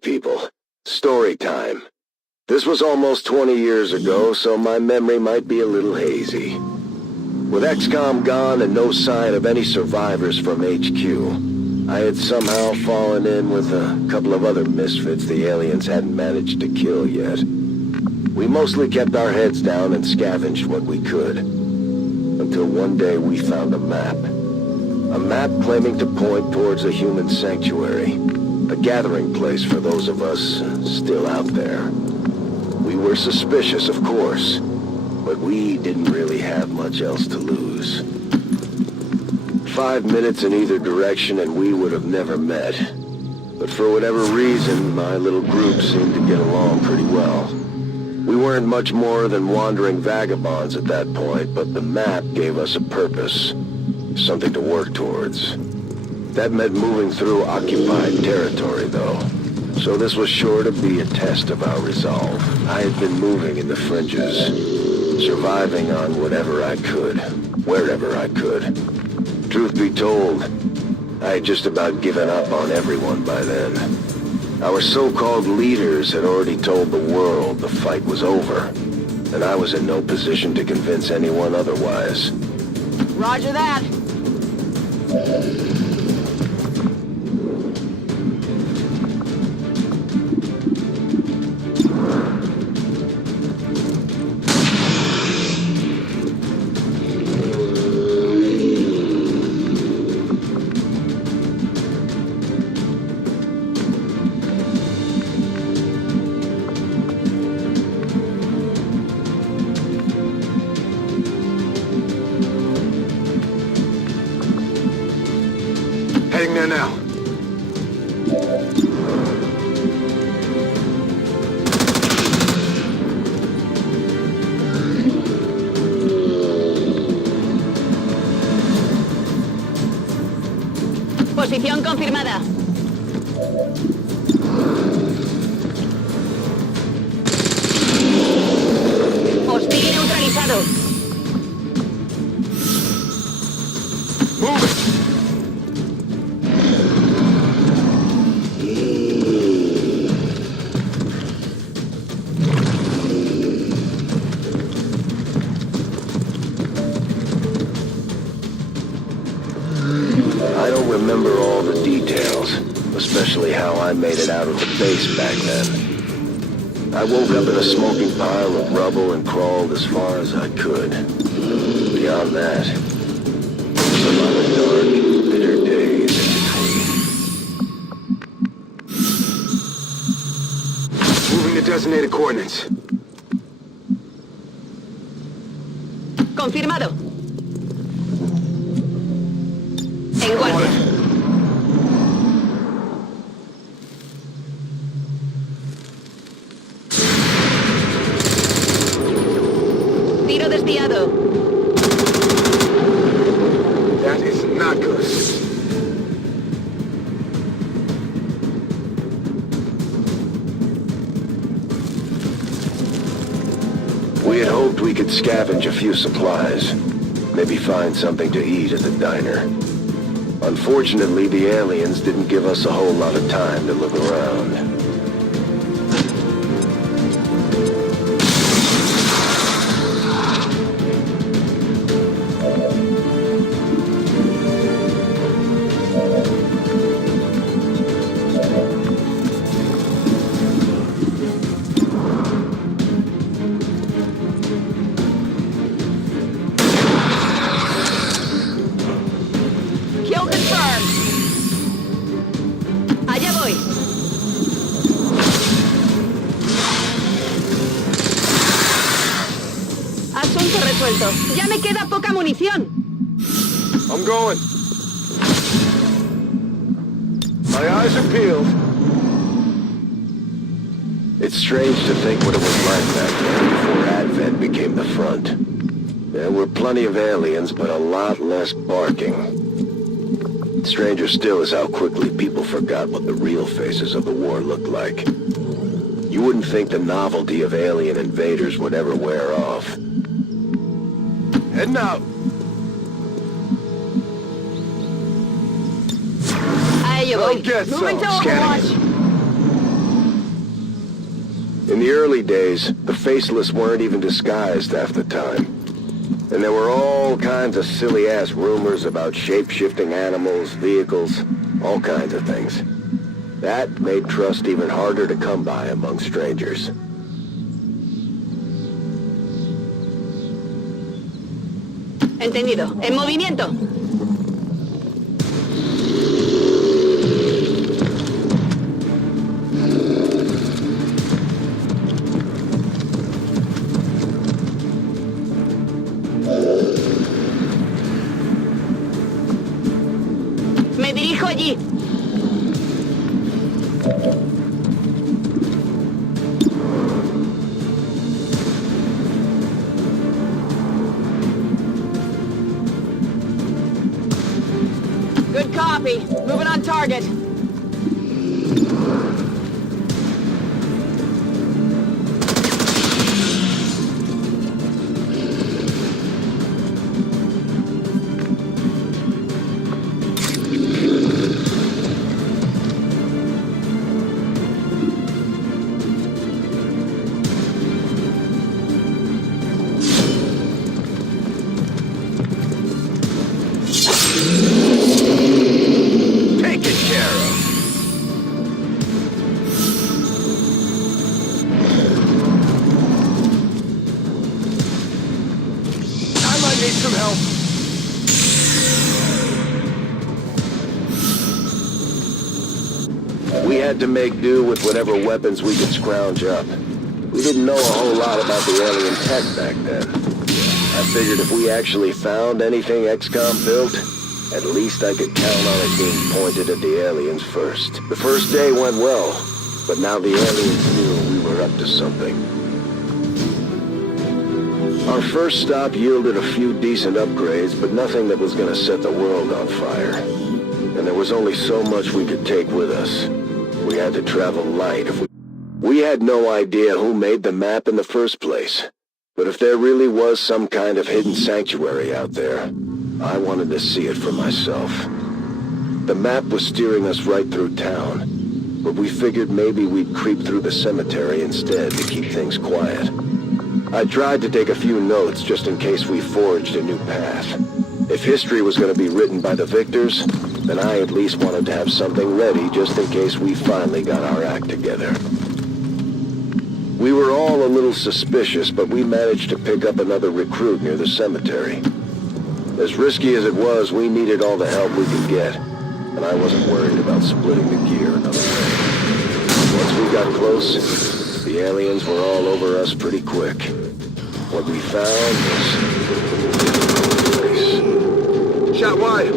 people. Story time. This was almost 20 years ago, so my memory might be a little hazy. With XCOM gone and no sign of any survivors from HQ, I had somehow fallen in with a couple of other misfits the aliens hadn't managed to kill yet. We mostly kept our heads down and scavenged what we could. Until one day we found a map. A map claiming to point towards a human sanctuary. A gathering place for those of us still out there. We were suspicious, of course, but we didn't really have much else to lose. 5 minutes in either direction and we would have never met. But for whatever reason, my little group seemed to get along pretty well. We weren't much more than wandering vagabonds at that point, but the map gave us a purpose. Something to work towards. That meant moving through occupied territory, though. So this was sure to be a test of our resolve. I had been moving in the fringes, surviving on whatever I could, wherever I could. Truth be told, I had just about given up on everyone by then. Our so-called leaders had already told the world the fight was over, and I was in no position to convince anyone otherwise. Roger that. Heading there now. Posición confirmada. Hostil neutralizado. I don't remember all the details, especially how I made it out of the base back then. I woke up in a smoking pile of rubble and crawled as far as I could. Beyond that, there was a lot of dark, bitter days in between. Moving to designated coordinates. Confirmado. En guardia. Tiro desviado. That is not good. We had hoped we could scavenge a few supplies. Maybe find something to eat at the diner. Unfortunately, the aliens didn't give us a whole lot of time to look around. Kill confirmed. Allá voy. Asunto resuelto. Ya me queda poca munición. I'm going. My eyes are peeled. It's strange to think what it was like back then before Advent became the front. There were plenty of aliens, but a lot less barking. Stranger still is how quickly people forgot what the real faces of the war looked like. You wouldn't think the novelty of alien invaders would ever wear off. Heading out. A ello voy. Go get some. Moving to Scanning. Overwatch. In the early days, the faceless weren't even disguised half the time. And there were all kinds of silly-ass rumors about shape-shifting animals, vehicles, all kinds of things. That made trust even harder to come by among strangers. Entendido. En movimiento. Me dirijo allí. Good copy. Moving on target. Taken care of. I might need some help. We had to make do with whatever weapons we could scrounge up. We didn't know a whole lot about the alien tech back then. I figured if we actually found anything XCOM built, at least I could count on it being pointed at the aliens first. The first day went well, but now the aliens knew we were up to something. Our first stop yielded a few decent upgrades, but nothing that was gonna set the world on fire. And there was only so much we could take with us. We had to travel light if we had no idea who made the map in the first place. But if there really was some kind of hidden sanctuary out there, I wanted to see it for myself. The map was steering us right through town, but we figured maybe we'd creep through the cemetery instead to keep things quiet. I tried to take a few notes just in case we forged a new path. If history was going to be written by the victors, then I at least wanted to have something ready just in case we finally got our act together. We were all a little suspicious, but we managed to pick up another recruit near the cemetery. As risky as it was, we needed all the help we could get, and I wasn't worried about splitting the gear another way. Once we got close, the aliens were all over us pretty quick. What we found was... Shot wide!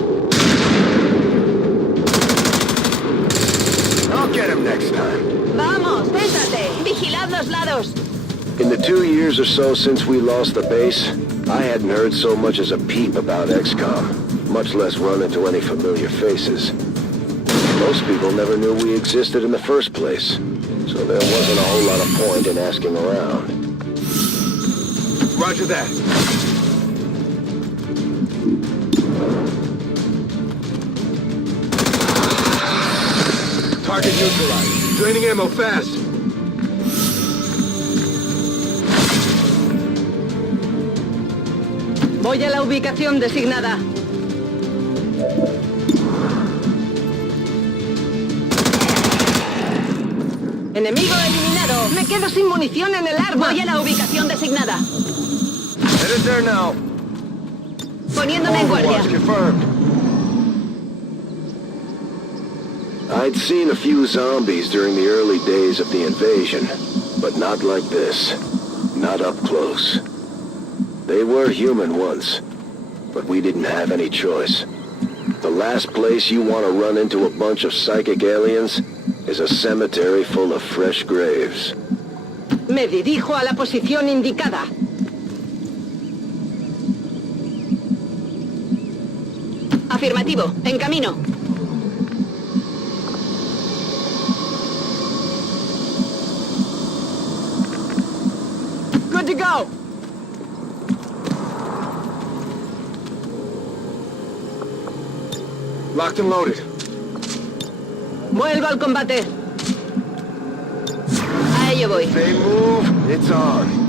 I'll get him next time. Vamos, céntrate. Vigilad los lados. In the 2 years or so since we lost the base, I hadn't heard so much as a peep about XCOM, much less run into any familiar faces. Most people never knew we existed in the first place, so there wasn't a whole lot of point in asking around. Roger that. Target neutralized. Draining ammo fast. Voy a la ubicación designada. Enemigo eliminado. Me quedo sin munición en el arma. Voy a la ubicación designada. Headed there now. Poniéndome en guardia. Overwatch confirmed. I'd seen a few zombies during the early days of the invasion, but not like this. Not up close. They were human once, but we didn't have any choice. The last place you want to run into a bunch of psychic aliens is a cemetery full of fresh graves. Me dirijo a la posición indicada. Afirmativo, en camino. Good to go. Locked and loaded. Vuelvo al combate. A ello. ello voy. If they move, it's on.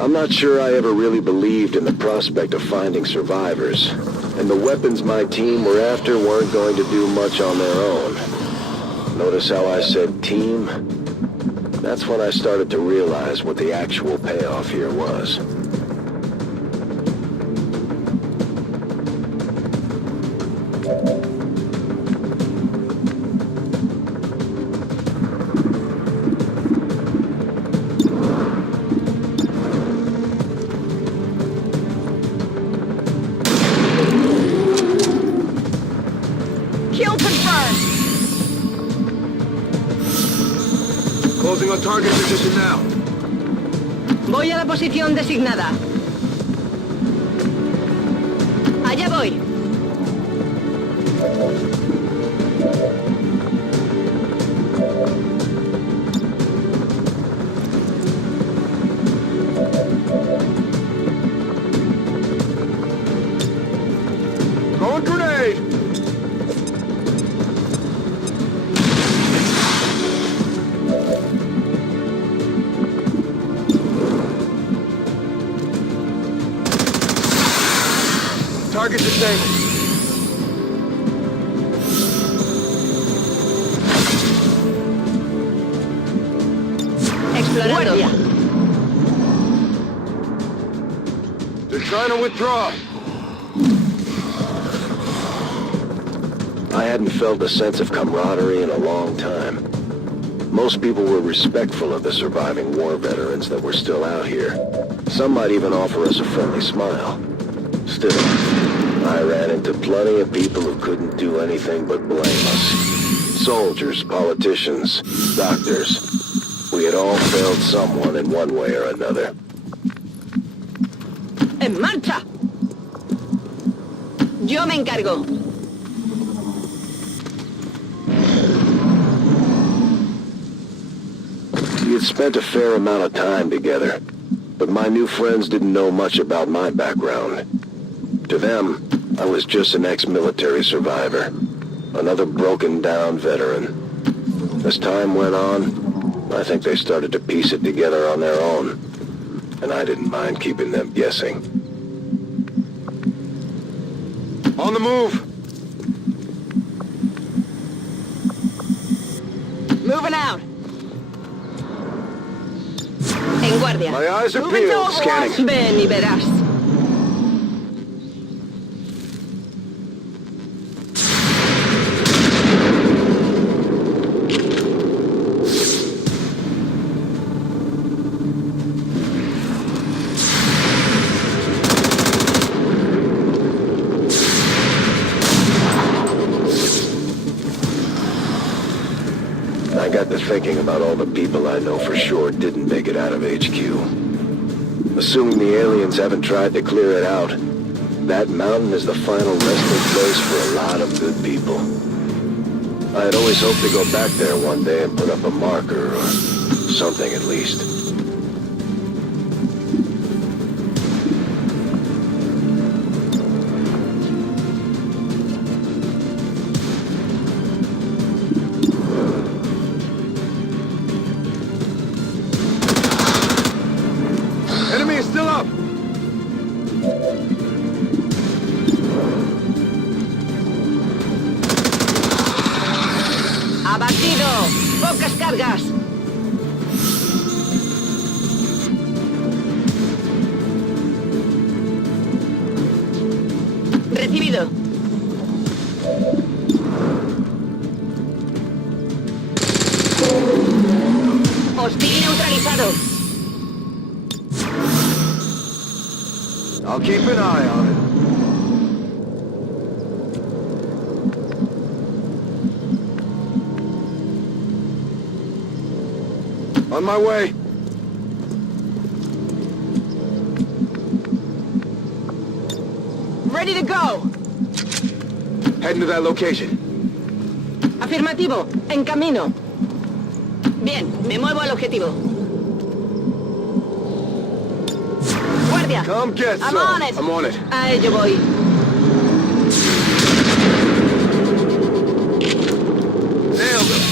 I'm not sure I ever really believed in the prospect of finding survivors. And the weapons my team were after weren't going to do much on their own. Notice how I said team? That's when I started to realize what the actual payoff here was. Kill confirmed. Closing on target position now. Voy a la posición designada. Allá voy. Throwing grenade! Target disabled. Explorando. They're trying to withdraw. I hadn't felt a sense of camaraderie in a long time. Most people were respectful of the surviving war veterans that were still out here. Some might even offer us a friendly smile. Still, I ran into plenty of people who couldn't do anything but blame us. Soldiers, politicians, doctors. We had all failed someone in one way or another. ¡En marcha! Yo me encargo. We had spent a fair amount of time together, but my new friends didn't know much about my background. To them, I was just an ex-military survivor, another broken-down veteran. As time went on, I think they started to piece it together on their own, and I didn't mind keeping them guessing. On the move! Moving out. En guardia. My eyes are Moving to peeled. Overwatch. Scanning. Ven y verás. I got to thinking about all the people I know for sure didn't make it out of HQ. Assuming the aliens haven't tried to clear it out, that mountain is the final resting place for a lot of good people. I had always hoped to go back there one day and put up a marker, or something at least. Enemy is still up! Abatido. Pocas cargas. Recibido. Hostil neutralizado. I'll keep an eye on it. On my way. Ready to go. Heading to that location. Afirmativo. En camino. Bien, me muevo al objetivo. Guardia. Come get I'm some. on it. I'm on it. A ello voy. Nailed him.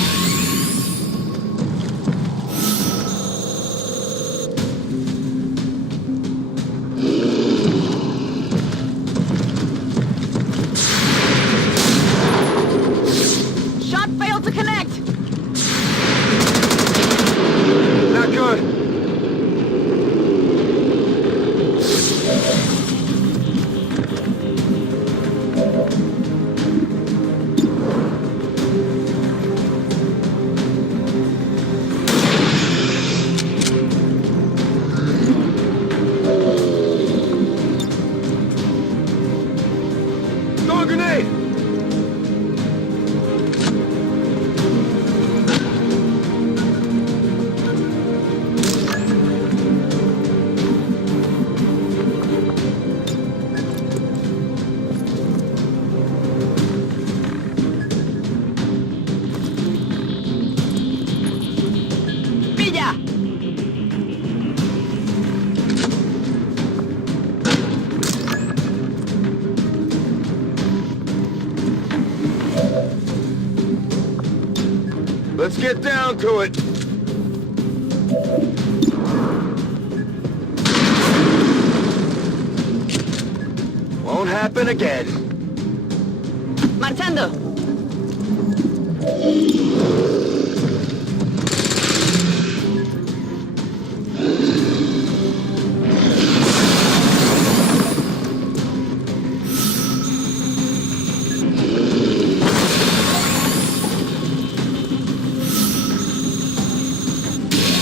Let's get down to it. Won't happen again. Marchando.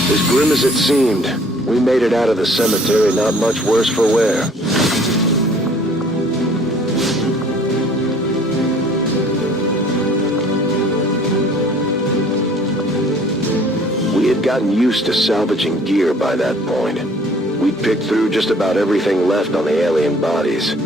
As grim as it seemed, we made it out of the cemetery not much worse for wear. We had gotten used to salvaging gear by that point. We'd picked through just about everything left on the alien bodies.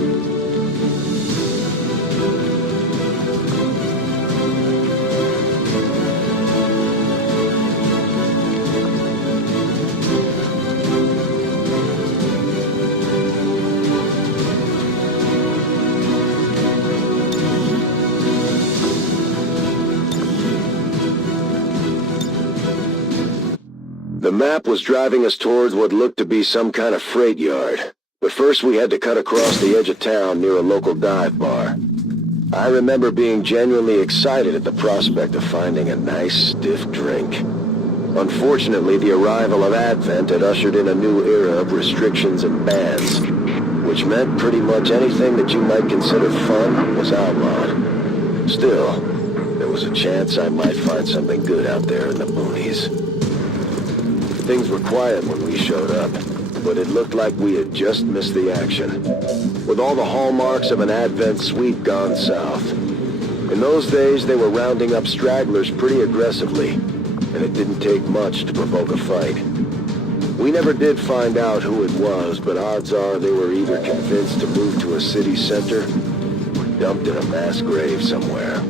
The map was driving us towards what looked to be some kind of freight yard. But first we had to cut across the edge of town near a local dive bar. I remember being genuinely excited at the prospect of finding a nice, stiff drink. Unfortunately, the arrival of Advent had ushered in a new era of restrictions and bans, which meant pretty much anything that you might consider fun was outlawed. Still, there was a chance I might find something good out there in the boonies. Things were quiet when we showed up, but it looked like we had just missed the action. With all the hallmarks of an Advent sweep gone south. In those days, they were rounding up stragglers pretty aggressively, and it didn't take much to provoke a fight. We never did find out who it was, but odds are they were either convinced to move to a city center or dumped in a mass grave somewhere.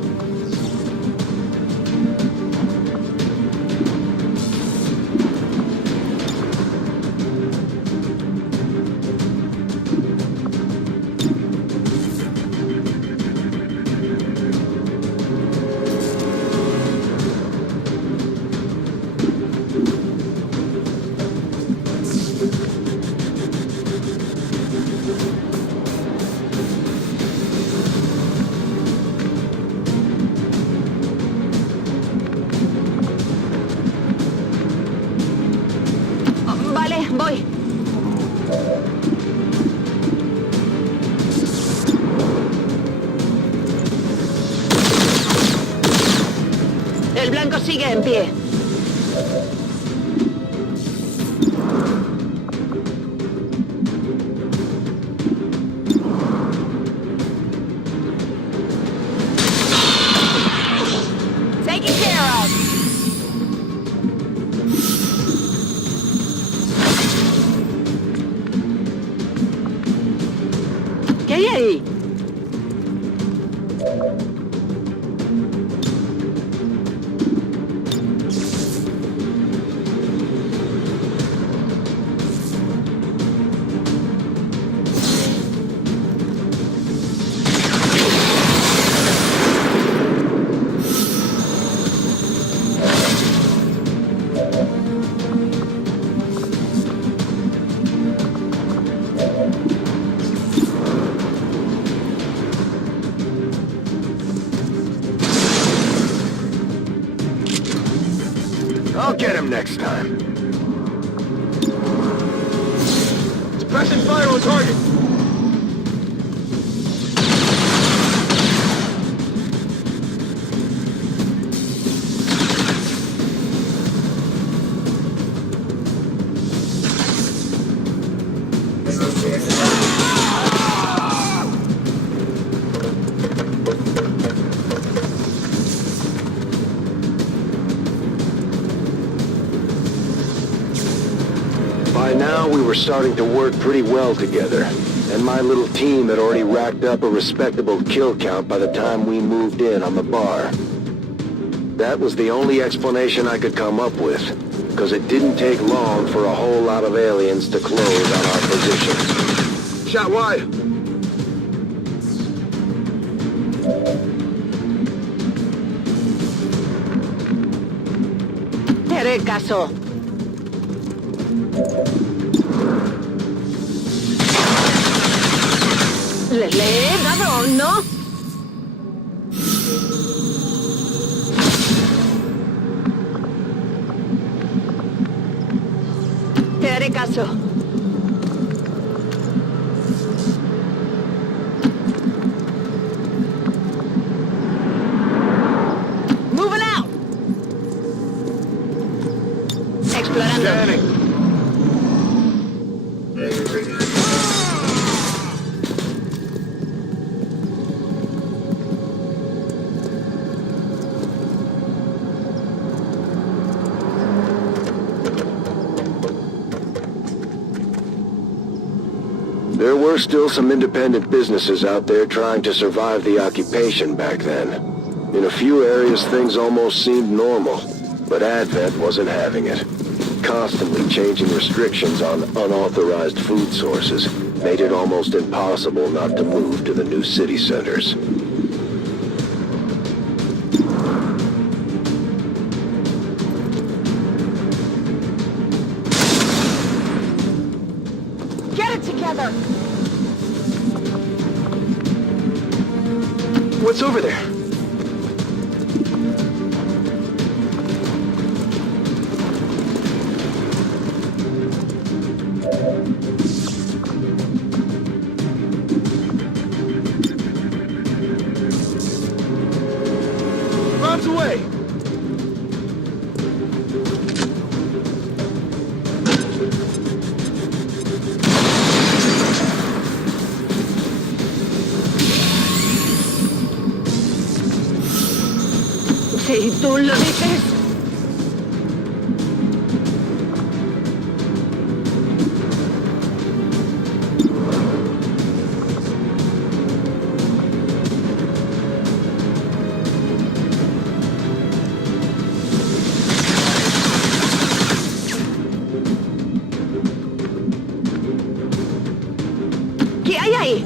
Vale, voy. El blanco sigue en pie. Taken care of. ¿Qué hay ahí? I'll get him next time. Suppressing fire on target. By now, we were starting to work pretty well together, and my little team had already racked up a respectable kill count by the time we moved in on the bar. That was the only explanation I could come up with, because it didn't take long for a whole lot of aliens to close on our position. Shot wide. haré caso. ¿Le he dado, no? Te haré caso. Moving out. Explorando. Scanning. There were still some independent businesses out there trying to survive the occupation back then. In a few areas, things almost seemed normal, but Advent wasn't having it. Constantly changing restrictions on unauthorized food sources made it almost impossible not to move to the new city centers. Get it together. What's over there? Bombs away! Si tú lo dices. ¿Qué hay ahí?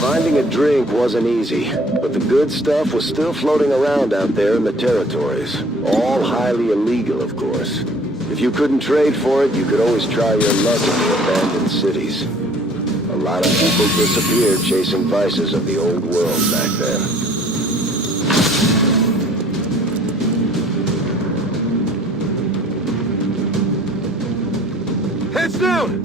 Finding a drink wasn't easy, but the good stuff was still floating around out there in the territories. All highly illegal, of course. If you couldn't trade for it, you could always try your luck in the abandoned cities. A lot of people disappeared chasing vices of the old world back then. Heads down!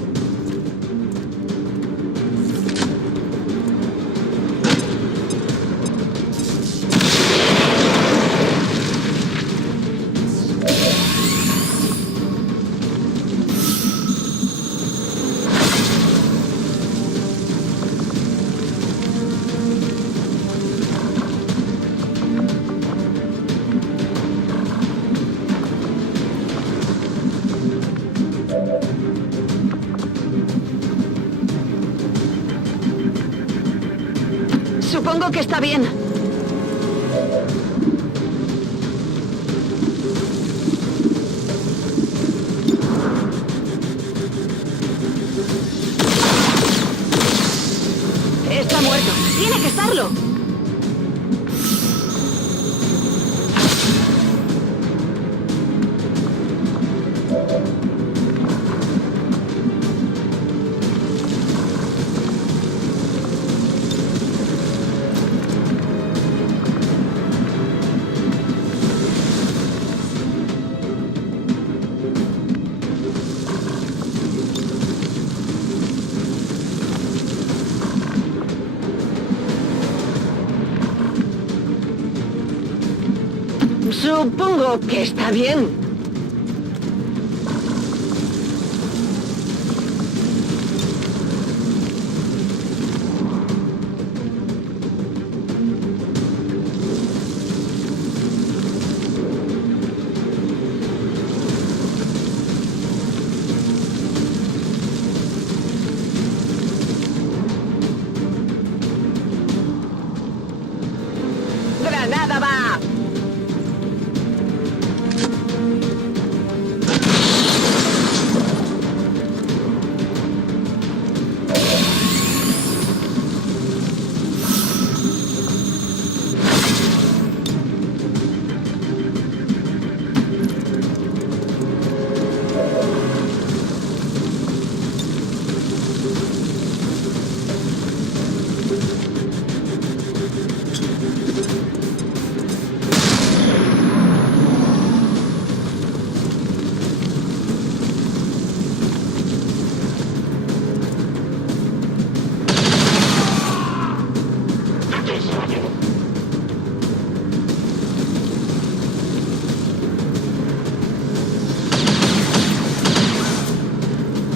Supongo que está bien. Está muerto. Tiene que estarlo. Supongo que está bien. ¡Granada va!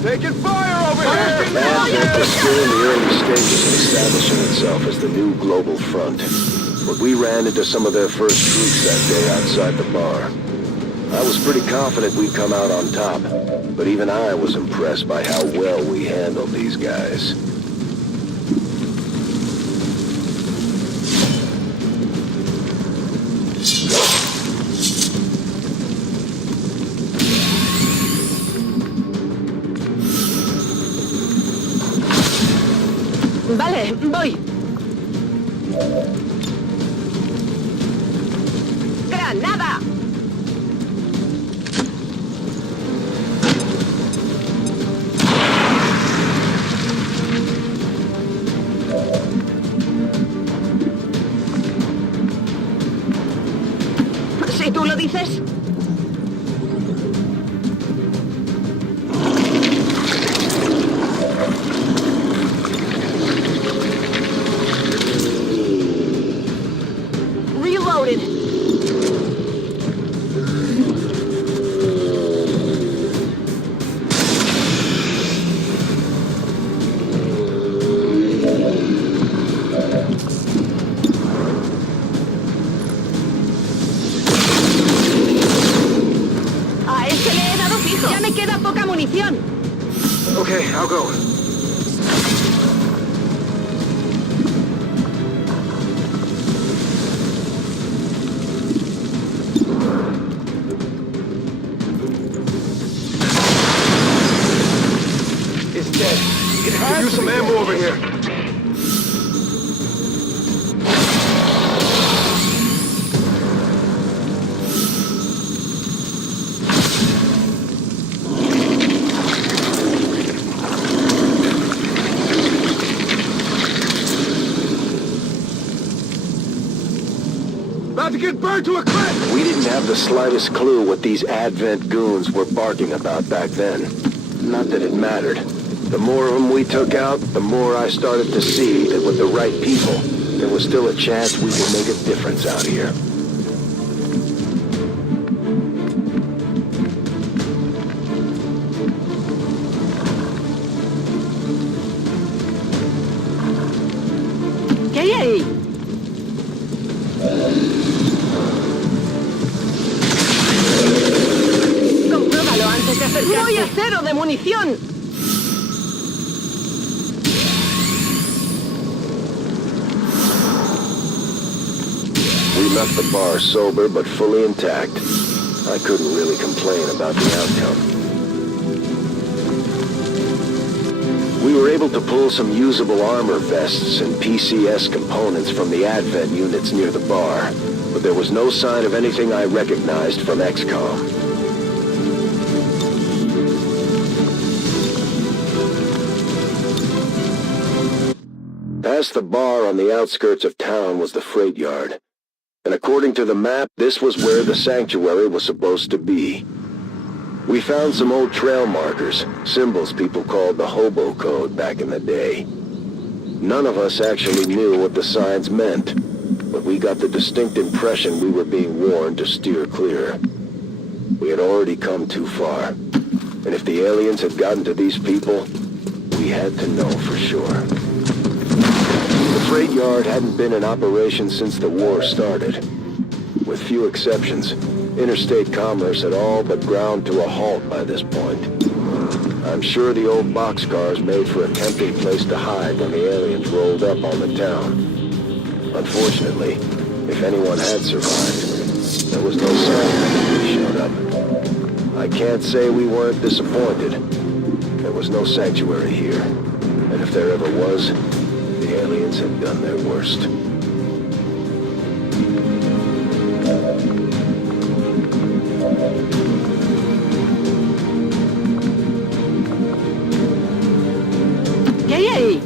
Taking fire over here! Advent is still in the early stages of establishing itself as the new global front. But we ran into some of their first troops that day outside the bar. I was pretty confident we'd come out on top, but even I was impressed by how well we handled these guys. Vale, voy. ¡Granada! Si tú lo dices. ¡Ya me queda poca munición! Okay, I'll go. It's dead. Could use some ammo over here. About to get burned to a crisp! We didn't have the slightest clue what these Advent goons were barking about back then. Not that it mattered. The more of them we took out, the more I started to see that with the right people, there was still a chance we could make a difference out here. ¿Qué hay ahí? Compruébalo antes de acercarte. ¡Voy a cero de munición! We left the bar sober but fully intact. I couldn't really complain about the outcome. We were able to pull some usable armor vests and PCS components from the Advent units near the bar, but there was no sign of anything I recognized from XCOM. Past the bar on the outskirts of town was the freight yard, and according to the map, this was where the sanctuary was supposed to be. We found some old trail markers, symbols people called the hobo code back in the day. None of us actually knew what the signs meant, but we got the distinct impression we were being warned to steer clear. We had already come too far, and if the aliens had gotten to these people, we had to know for sure. The freight yard hadn't been in operation since the war started. With few exceptions, interstate commerce had all but ground to a halt by this point. I'm sure the old boxcars made for a tempting place to hide when the aliens rolled up on the town. Unfortunately, if anyone had survived, there was no sign that they showed up. I can't say we weren't disappointed. There was no sanctuary here, and if there ever was, the aliens had done their worst. ¿Qué hay ahí?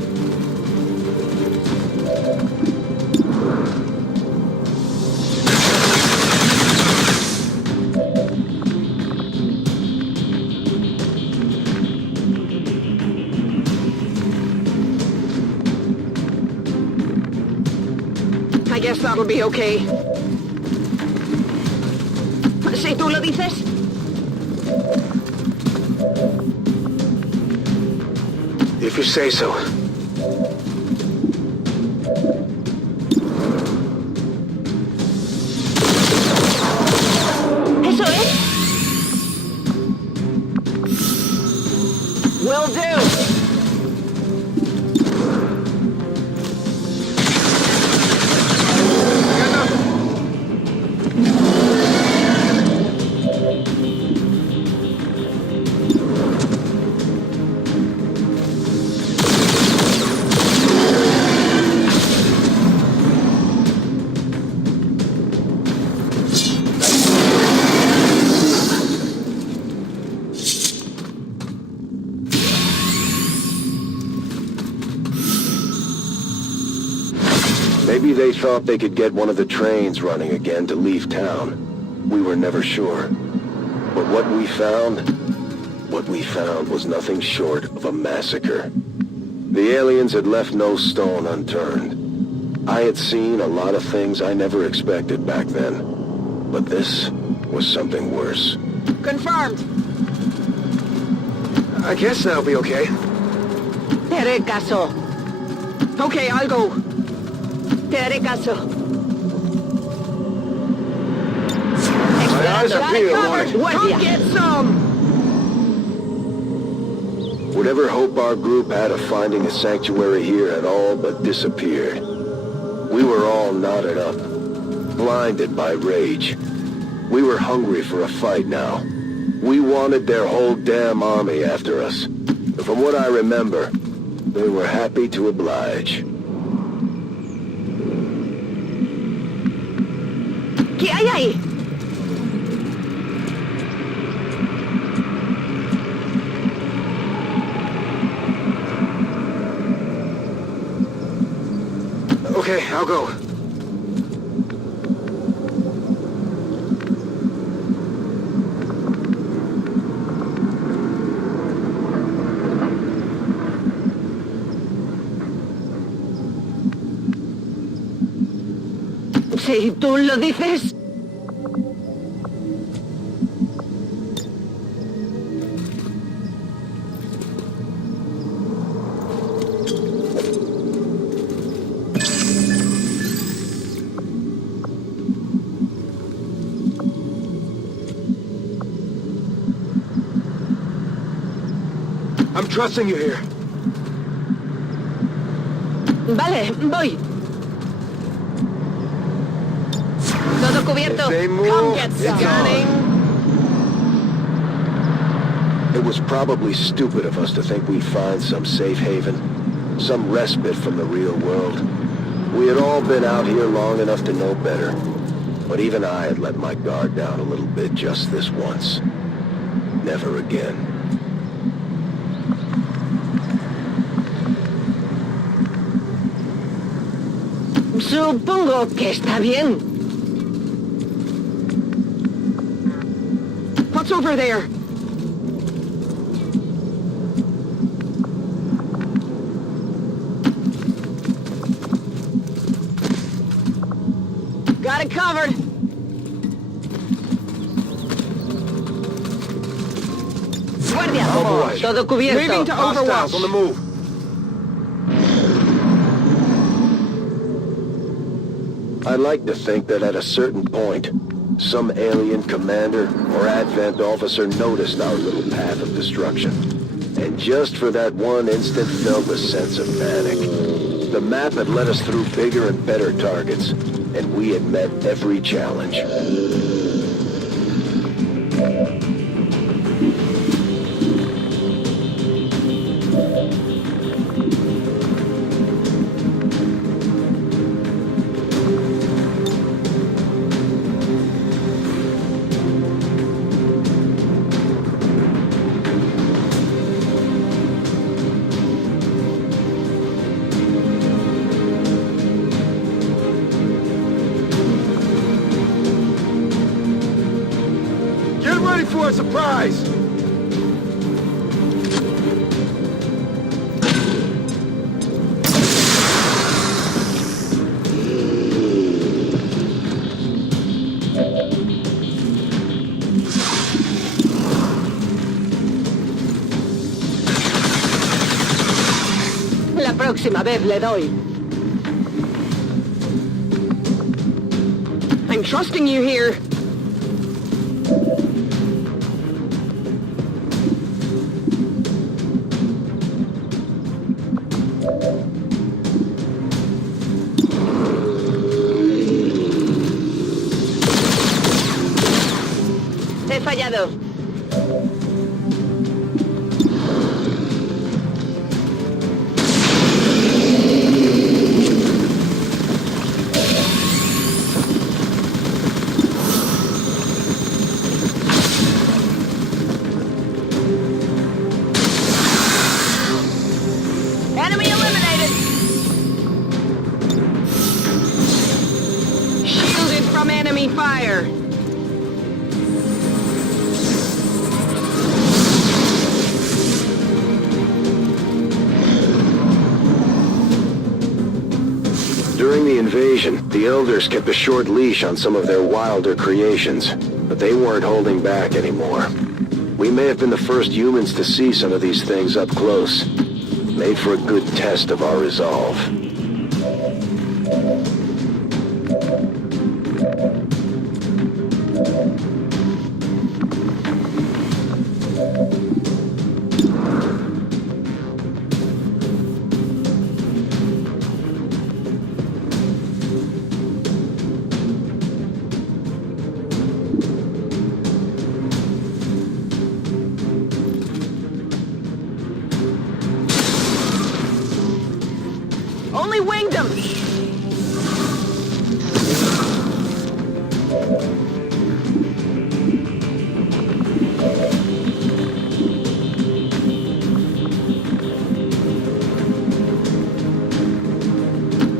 I guess that'll be okay. Si tú lo dices. If you say so. ¿Eso es? Will do. Maybe they thought they could get one of the trains running again to leave town. We were never sure. But what we found was nothing short of a massacre. The aliens had left no stone unturned. I had seen a lot of things I never expected back then. But this was something worse. Confirmed. I guess that'll be okay. Te haré caso. Okay, I'll go. Te haré caso. My eyes are peeled, Covered. Warning. Come get some. Whatever hope our group had of finding a sanctuary here had all but disappeared. We were all knotted up, blinded by rage. We were hungry for a fight now. We wanted their whole damn army after us. But from what I remember, they were happy to oblige. ¿Qué hay ahí? Okay, I'll go. Si tú lo dices. I'm trusting you here. Vale, voy. Todo cubierto. If they move, Come get it's some. on. It was probably stupid of us to think we'd find some safe haven, some respite from the real world. We had all been out here long enough to know better, but even I had let my guard down a little bit just this once. Never again. Supongo que está bien. What's over there? Got it covered. Guardia. Overwatch. Todo cubierto. Moving to Hostiles on the move. I like to think that at a certain point, some alien commander or Advent officer noticed our little path of destruction, and just for that one instant felt a sense of panic. The map had led us through bigger and better targets, and we had met every challenge. Ready for a surprise! La próxima vez le doy. I'm trusting you here. He fallado. Enemy eliminated. Shielded from enemy fire. During the invasion, the Elders kept a short leash on some of their wilder creations, but they weren't holding back anymore. We may have been the first humans to see some of these things up close. Made for a good test of our resolve. Only winged them.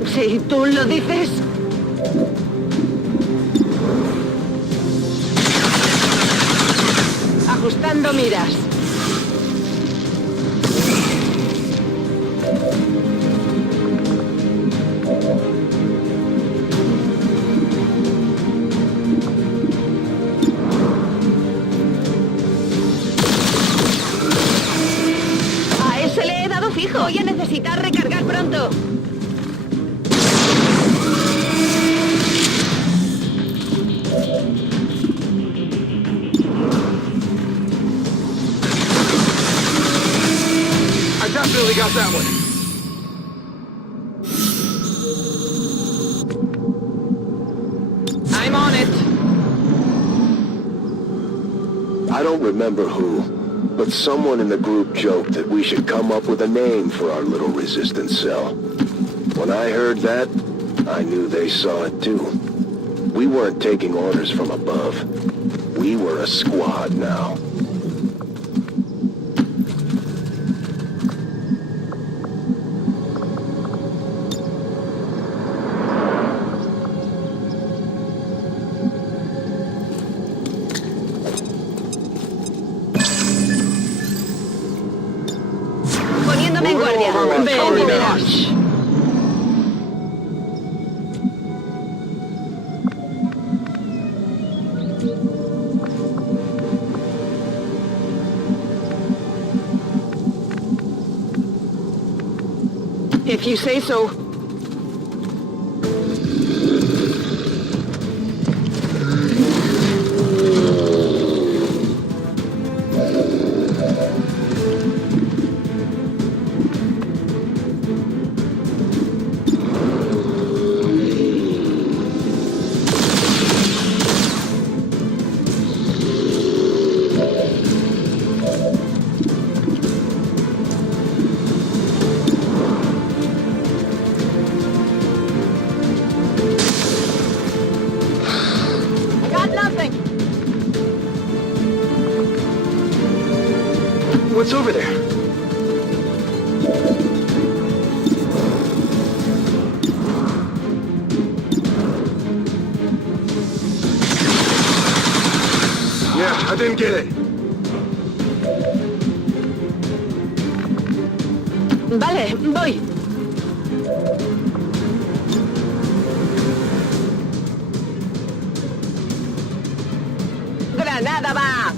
Si tú lo dices. Ajustando miras. A ese le he dado fijo. Voy a necesitar recargar pronto. I definitely got that one. I'm on it. I don't remember who, But someone in the group joked that we should come up with a name for our little resistance cell. When I heard that, I knew they saw it too. We weren't taking orders from above. We were a squad now. Poniéndome en guardia. Ven y verás. If you say so. What's over there? Yeah, I didn't get it. Vale, voy. ¡Granada va!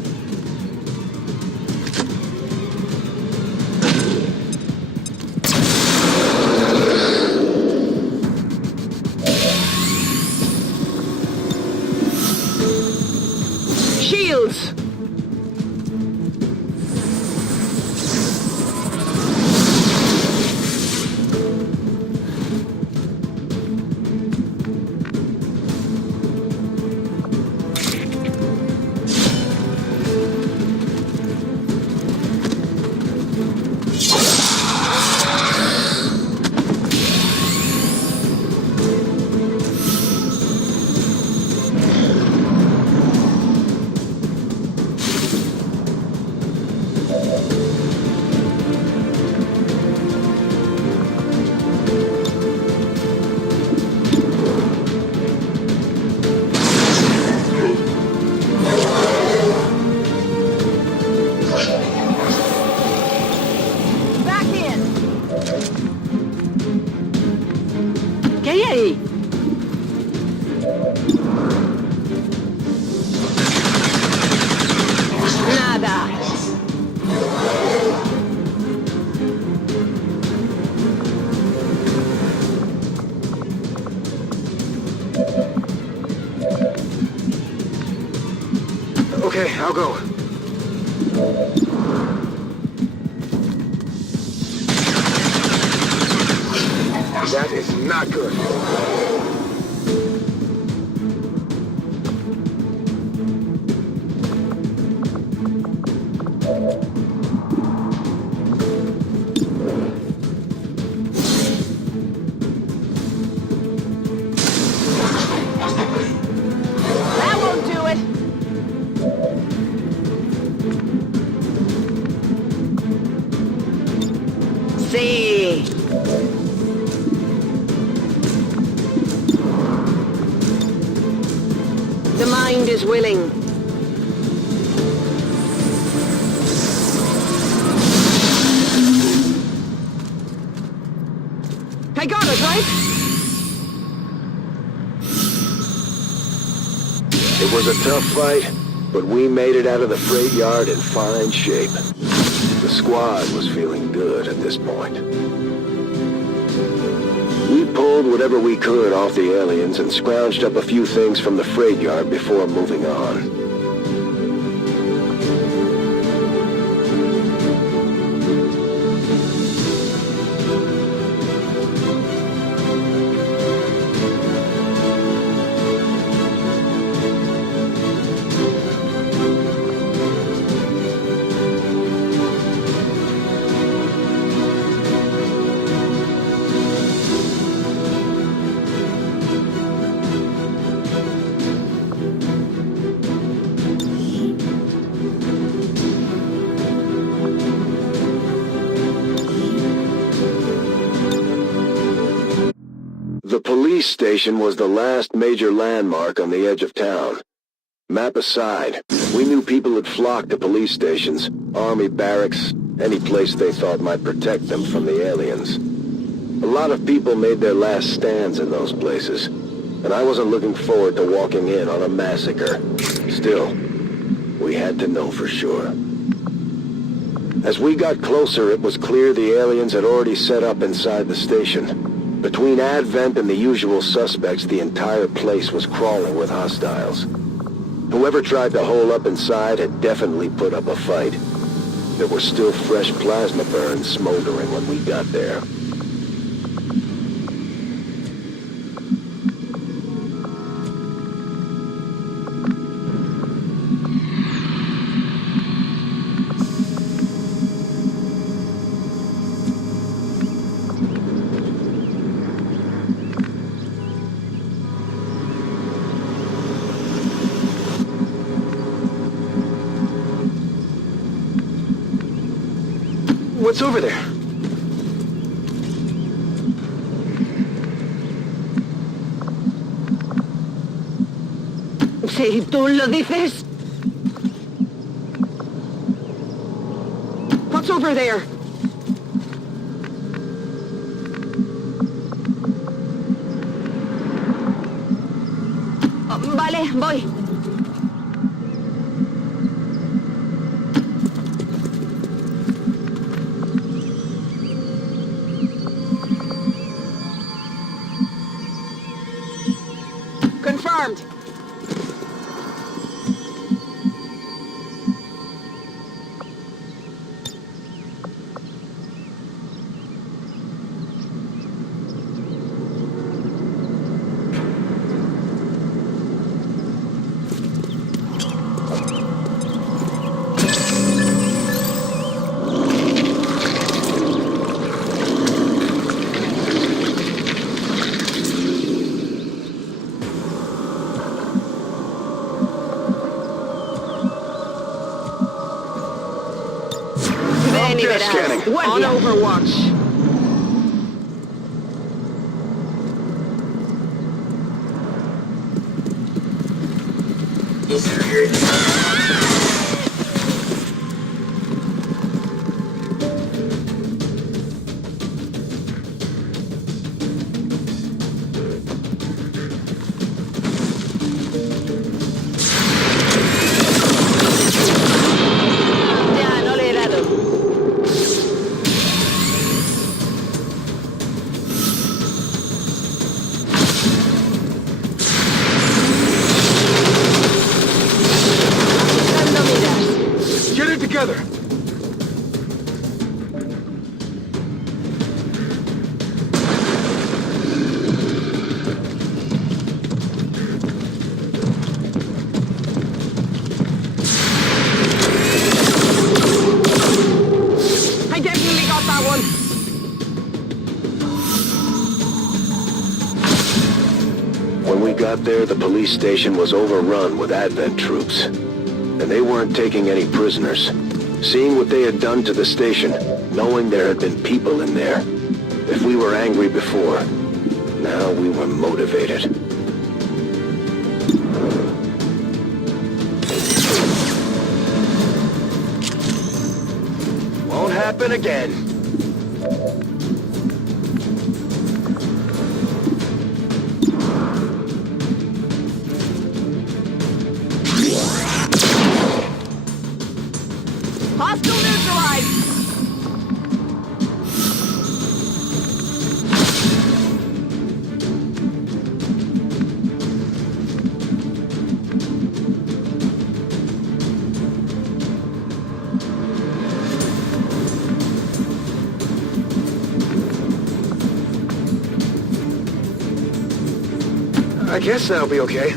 Shields! ¿Qué hay ahí? Nada. Okay, I'll go. That is not good. That won't do it. Sí. The mind is willing. I got it, right? It was a tough fight, but we made it out of the freight yard in fine shape. The squad was feeling good at this point. We pulled whatever we could off the aliens and scrounged up a few things from the freight yard before moving on. The police station was the last major landmark on the edge of town. Map aside, we knew people had flocked to police stations, army barracks, any place they thought might protect them from the aliens. A lot of people made their last stands in those places, and I wasn't looking forward to walking in on a massacre. Still, we had to know for sure. As we got closer, it was clear the aliens had already set up inside the station. Between Advent and the usual suspects, the entire place was crawling with hostiles. Whoever tried to hole up inside had definitely put up a fight. There were still fresh plasma burns smoldering when we got there. What's over there? Si tú lo dices. What's over there? Oh, vale, voy. Confirmed. Ven y verás. Scanning. On Overwatch. Ya, no le he dado. Dando miras. Get it together! I definitely got that one. When we got there, the police station was overrun with Advent troops. And they weren't taking any prisoners. Seeing what they had done to the station, knowing there had been people in there. If we were angry before, now we were motivated. Won't happen again. Hostile neutralized. I guess that'll be okay.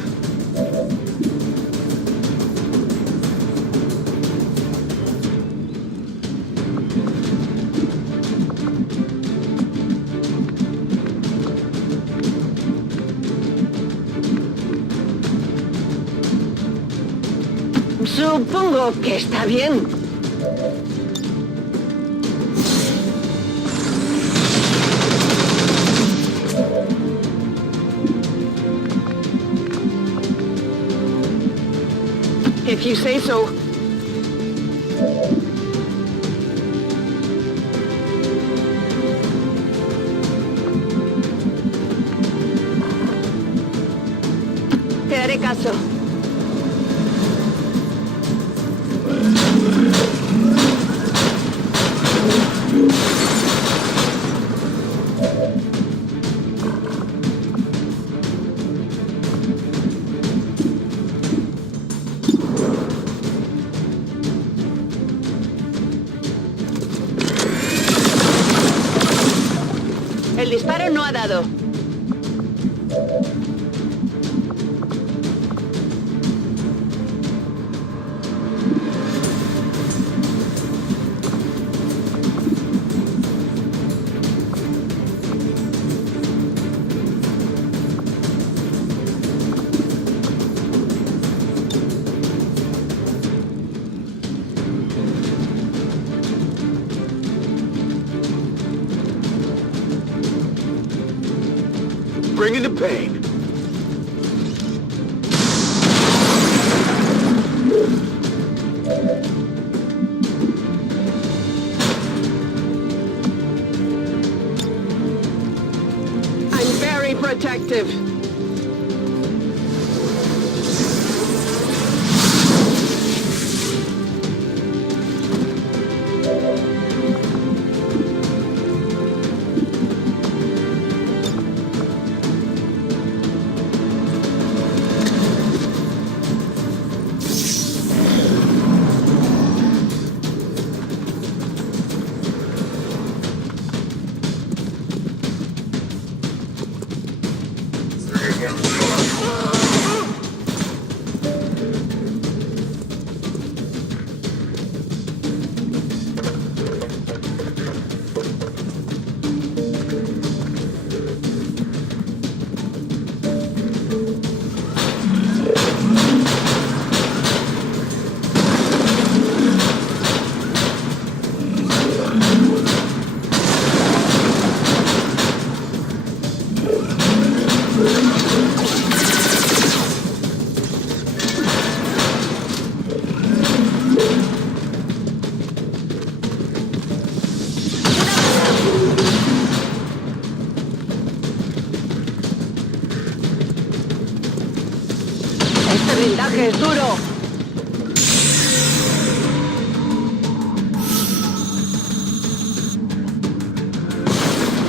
Supongo que está bien. If you say so. Te haré caso. El disparo no ha dado. Bring in the pain. I'm very protective. Este blindaje es duro.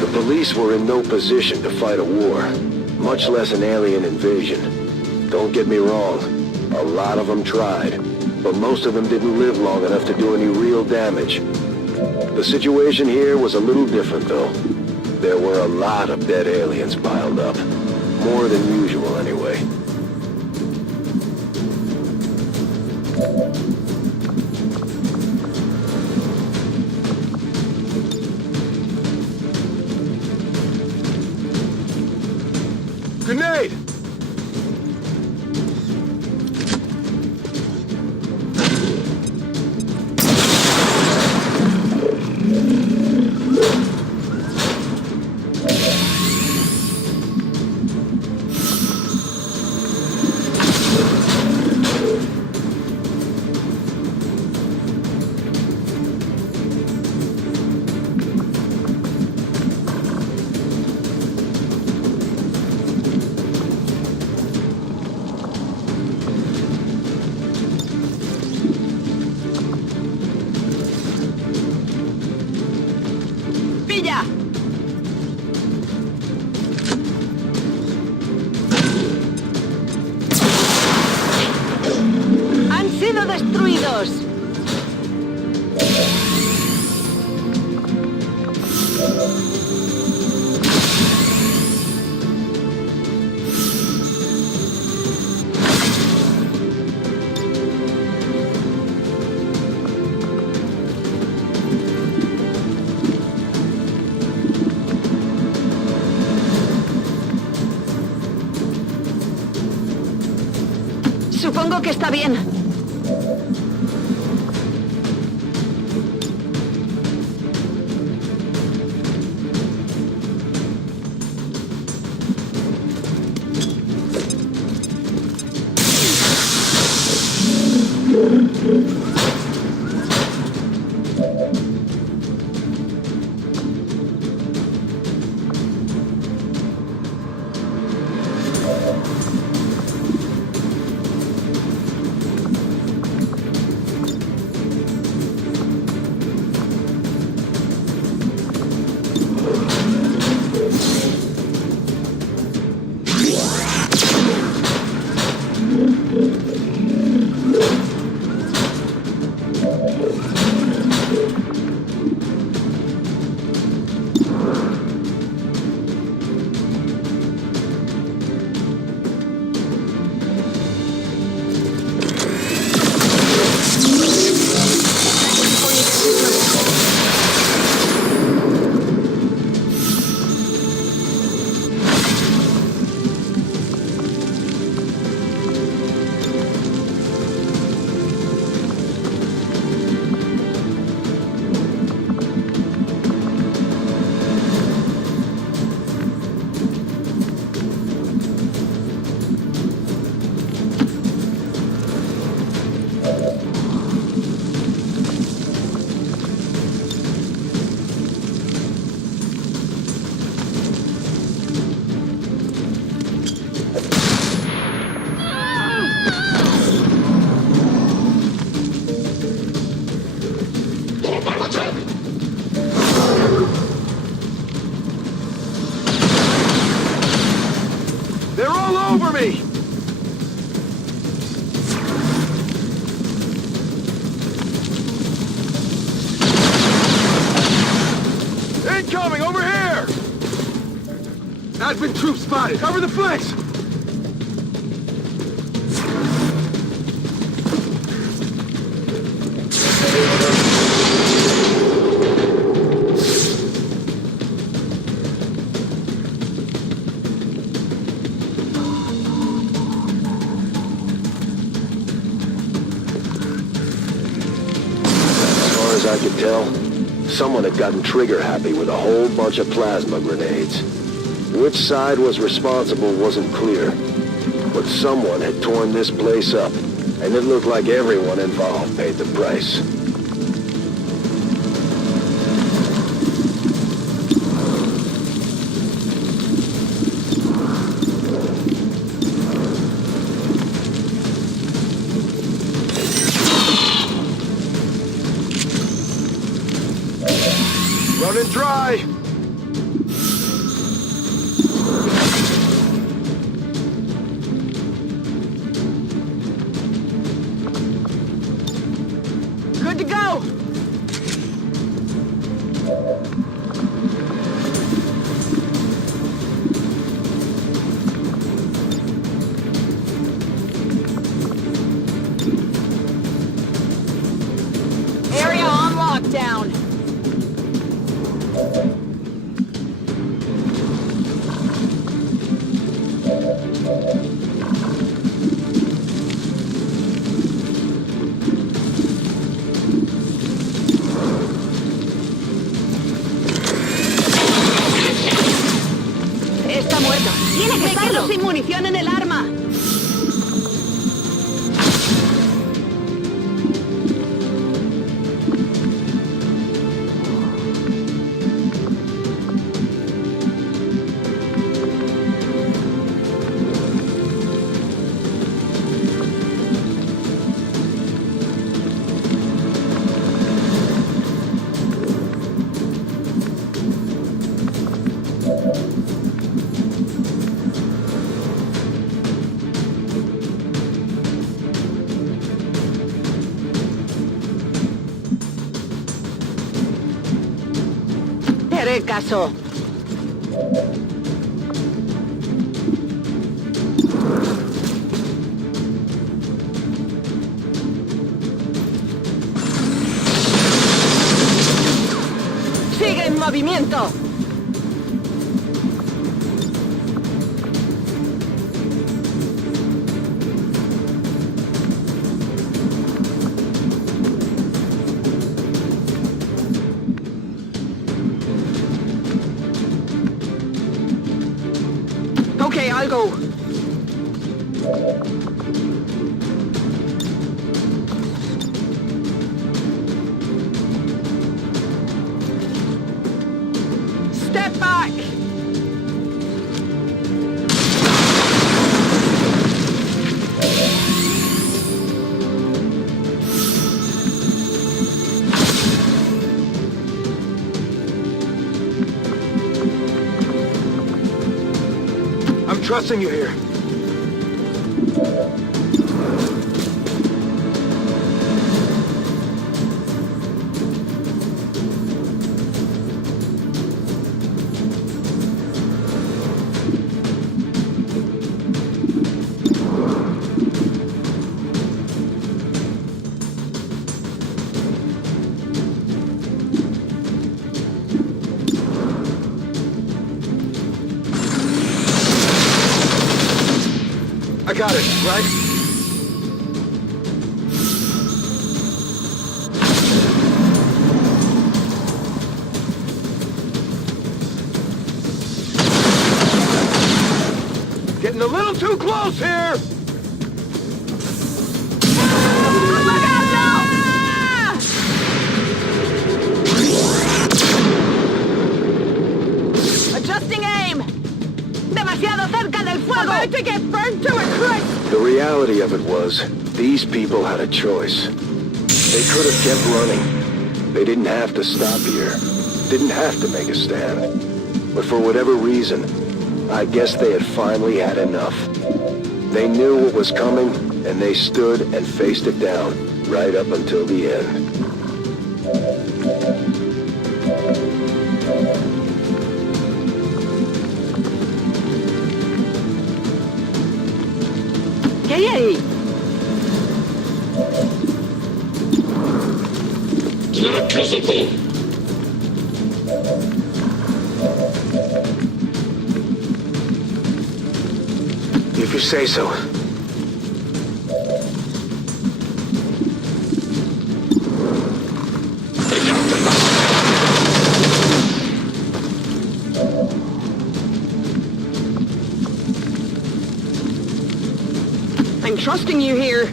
The police were in no position to fight a war, much less an alien invasion. Don't get me wrong, a lot of them tried, but most of them didn't live long enough to do any real damage. The situation here was a little different, though. There were a lot of dead aliens piled up. More than usual, anyway. Grenade! ¡Pilla! ¡Han sido destruidos! Supongo que está bien. They're all over me! Incoming, over here! Advent troops spotted! Cover the flanks! As I could tell, someone had gotten trigger happy with a whole bunch of plasma grenades. Which side was responsible wasn't clear, but someone had torn this place up, and it looked like everyone involved paid the price. Running dry! Good to go! Area on lockdown. Está muerto. ¡Tiene que estarlo! ¡Me quedo sin munición en el arma! Te haré caso. ¡Sigue en movimiento! Okay, I'll go. trusting you here. I got it, right? Getting a little too close here! ¡Look out, no! Adjusting aim! Demasiado cerca del fuego! About to get burned to a crisp! The reality of it was, these people had a choice. They could have kept running. They didn't have to stop here. Didn't have to make a stand. But for whatever reason, I guess they had finally had enough. They knew what was coming, and they stood and faced it down, right up until the end. ¿Qué hay ahí? If you say so. I'm trusting you here.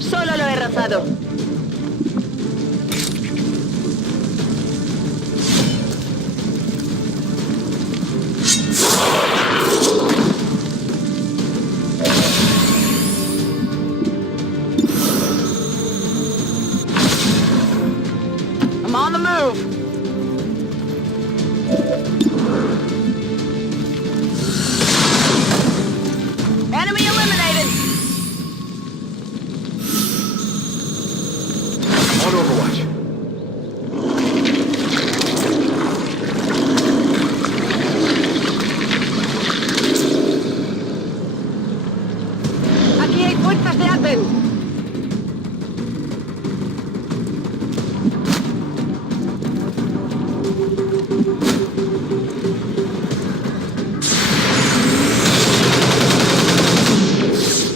Solo lo he rozado. I'm on the move. Enemy eliminated. On Overwatch. Aquí hay fuerzas de Advent.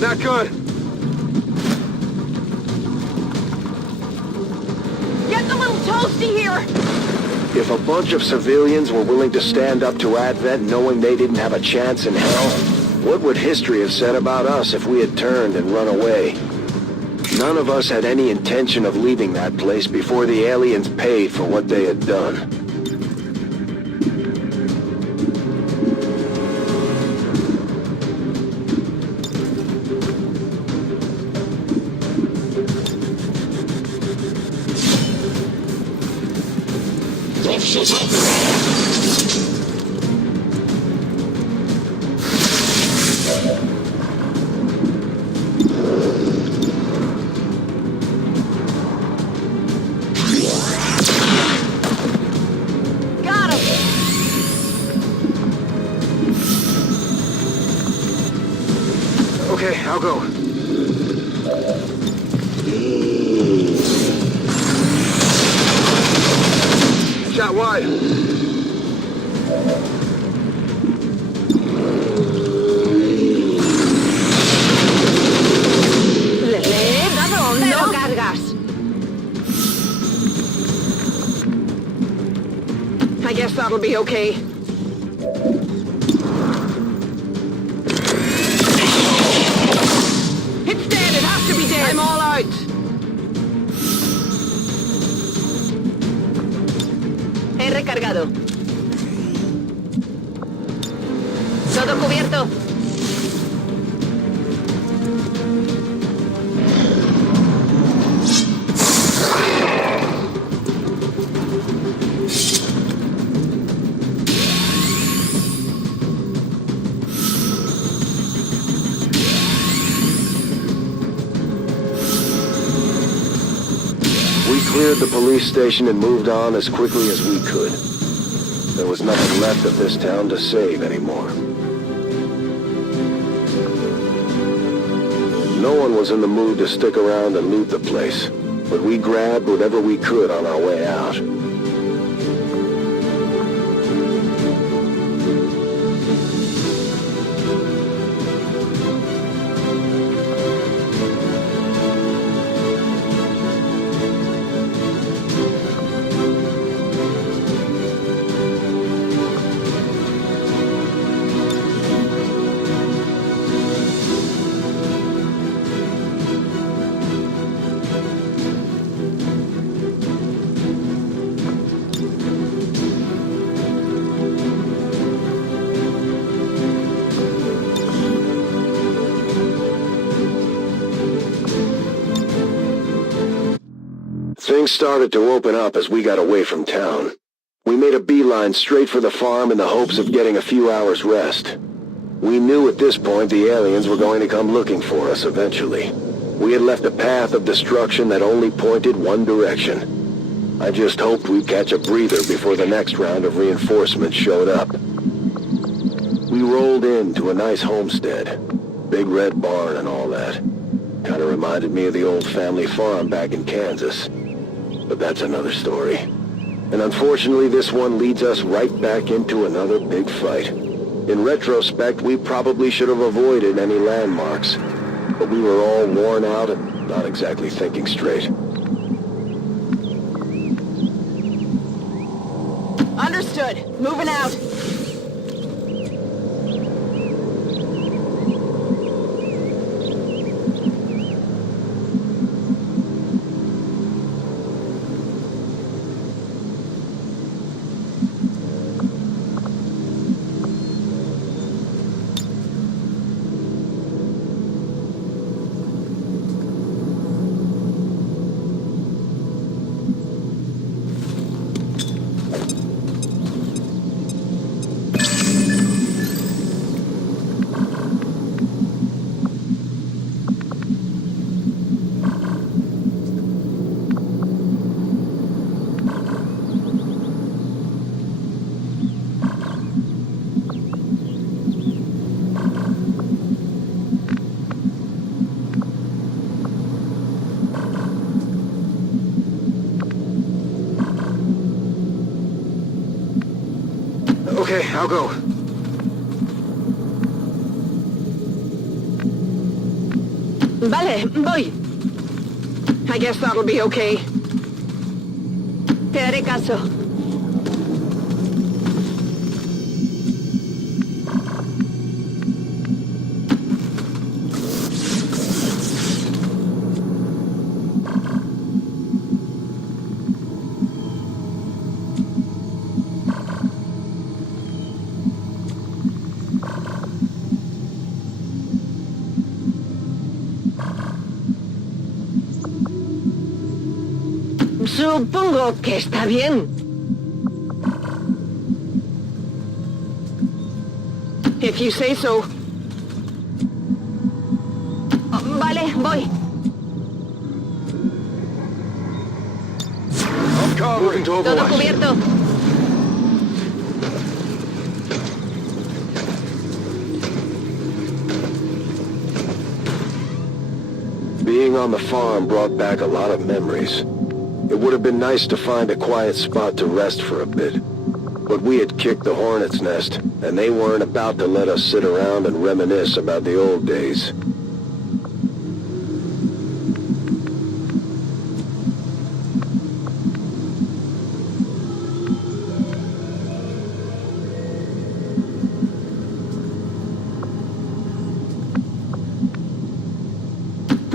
Not good. Getting a little toasty here. If a bunch of civilians were willing to stand up to Advent knowing they didn't have a chance in hell, what would history have said about us if we had turned and run away? None of us had any intention of leaving that place before the aliens paid for what they had done. Got him. Okay, I'll go. Shot wide. Le he dado. Me lo cargas. I guess that'll be okay. It's dead. It has to be dead. I'm all out. He recargado. Todo cubierto. We cleared the police station and moved on as quickly as we could. There was nothing left of this town to save anymore. No one was in the mood to stick around and loot the place, but we grabbed whatever we could on our way out. Things started to open up as we got away from town. We made a beeline straight for the farm in the hopes of getting a few hours rest. We knew at this point the aliens were going to come looking for us eventually. We had left a path of destruction that only pointed one direction. I just hoped we'd catch a breather before the next round of reinforcements showed up. We rolled into a nice homestead. Big red barn and all that. Kinda reminded me of the old family farm back in Kansas. But that's another story. And unfortunately, this one leads us right back into another big fight. In retrospect, we probably should have avoided any landmarks. But we were all worn out and not exactly thinking straight. Understood. Moving out. Okay, I'll go. Vale, voy. I guess that'll be okay. Te haré caso. Supongo que está bien. If you say so. Vale, voy. Moving to Todo Overwatch. cubierto. Being on the farm brought back a lot of memories. It would have been nice to find a quiet spot to rest for a bit. But we had kicked the hornet's nest, and they weren't about to let us sit around and reminisce about the old days.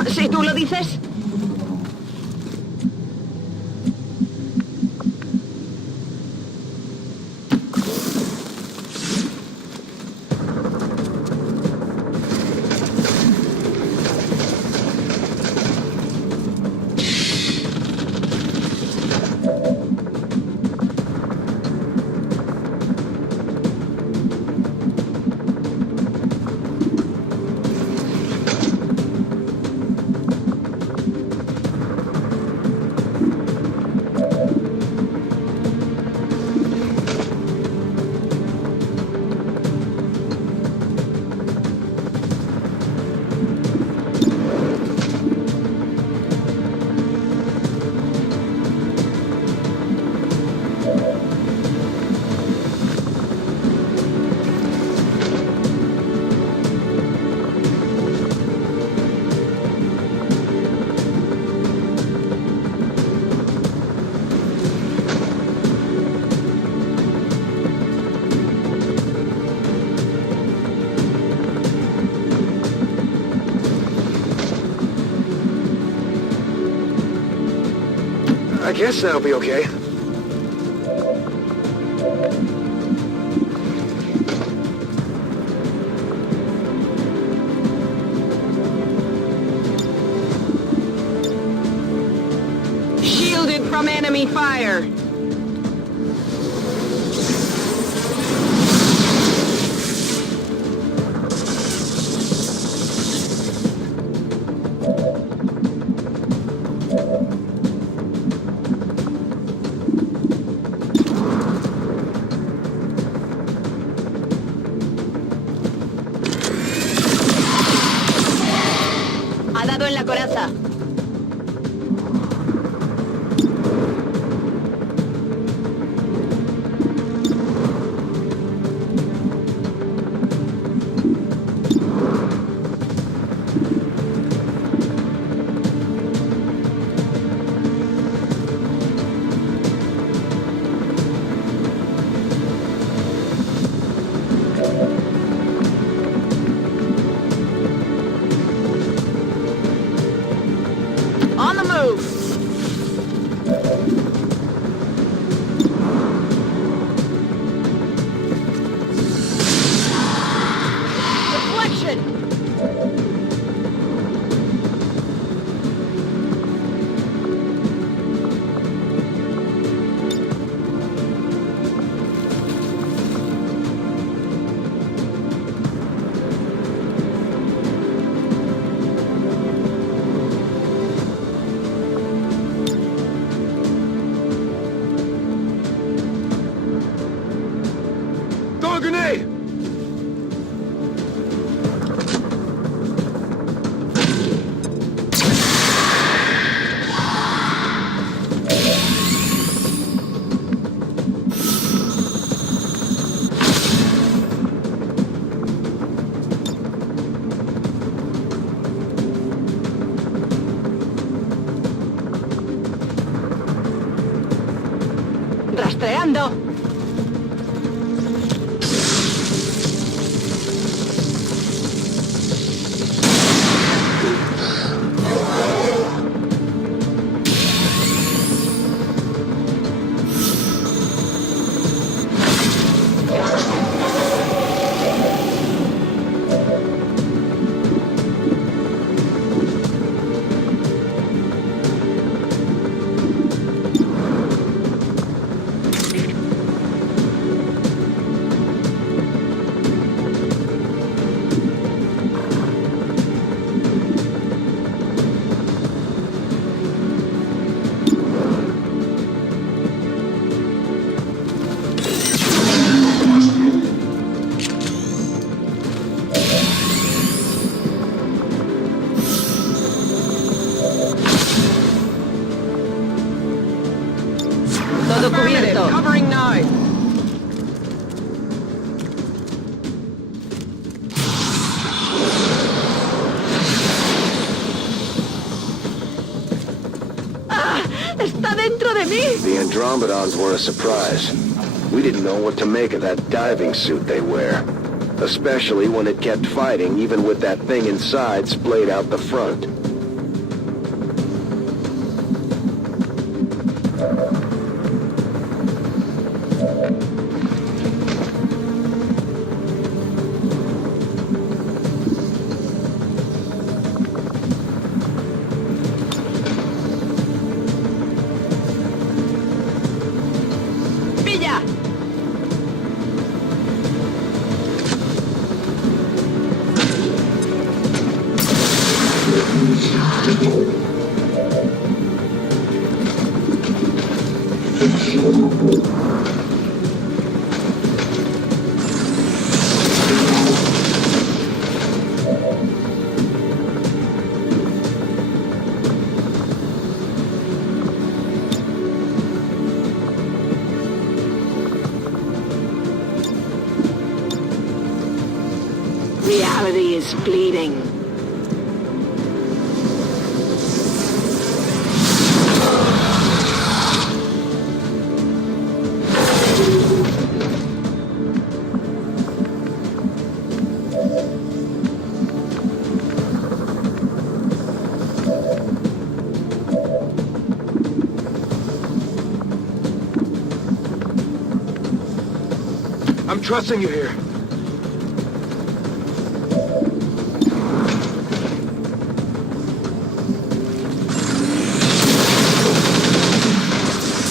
Si tú lo dices. guess that'll be okay. Shielded from enemy fire. Ha dado en la coraza. On the move! Deflection! Throw a grenade! Rastreando. Todo cubierto. Covering nine. ¡Ah! ¡Está dentro de mí! The Andromedons were a surprise. We didn't know what to make of that diving suit they wear. Especially when it kept fighting, even with that thing inside splayed out the front. ¡Pilla! Reality is fleeting. I'm trusting you here.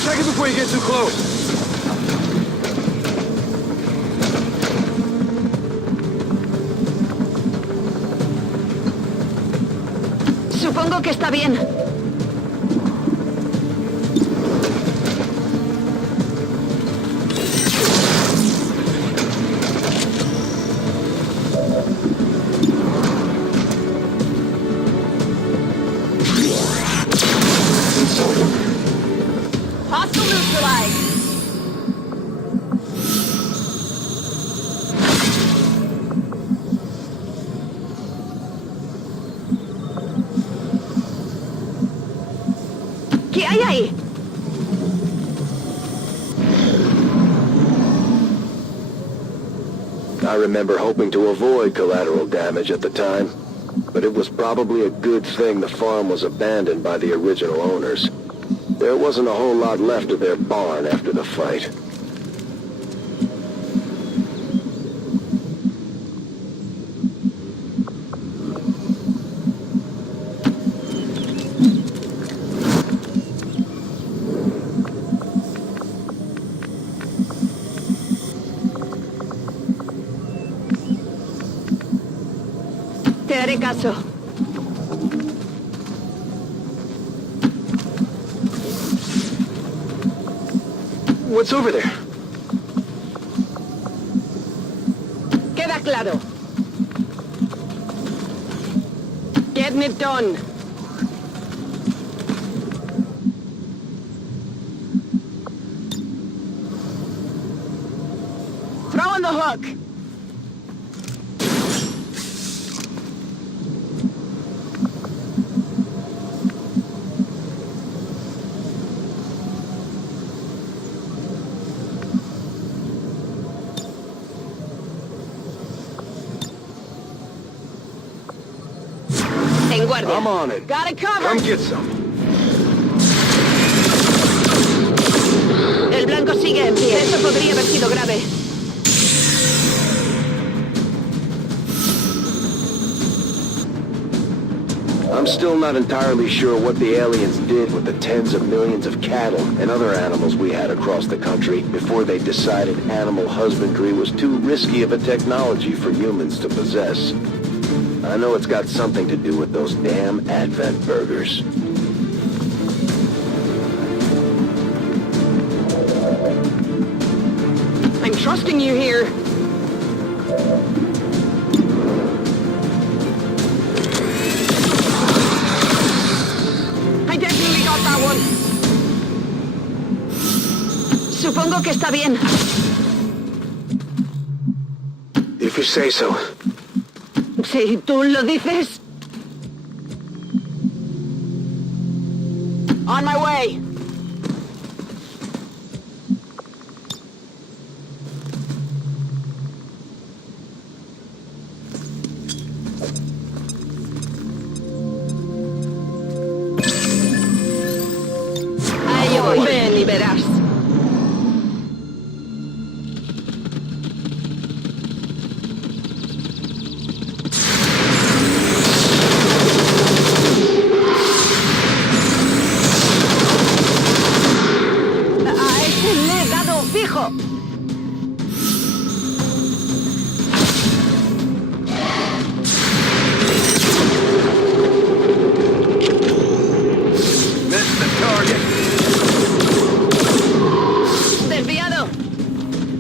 Check it before you get too close. Supongo que está bien. Hostile neutralized. ¿Qué hay ahí? I remember hoping to avoid collateral damage at the time, but it was probably a good thing the farm was abandoned by the original owners. There wasn't a whole lot left of their barn after the fight. Te haré caso. What's over there? Queda claro. Getting it done. Throwing the hook. En guardia. I'm on it. Got it covered. Come get some. El blanco sigue en pie. Esto podría haber sido grave. I'm still not entirely sure what the aliens did with the tens of millions of cattle and other animals we had across the country before they decided animal husbandry was too risky of a technology for humans to possess. I know it's got something to do with those damn Advent burgers. I'm trusting you here. I definitely got that one. Supongo que está bien. If you say so. Si tú lo dices. On my way. Ahí voy. Ven y verás. Fijo. Missed the target. Desviado.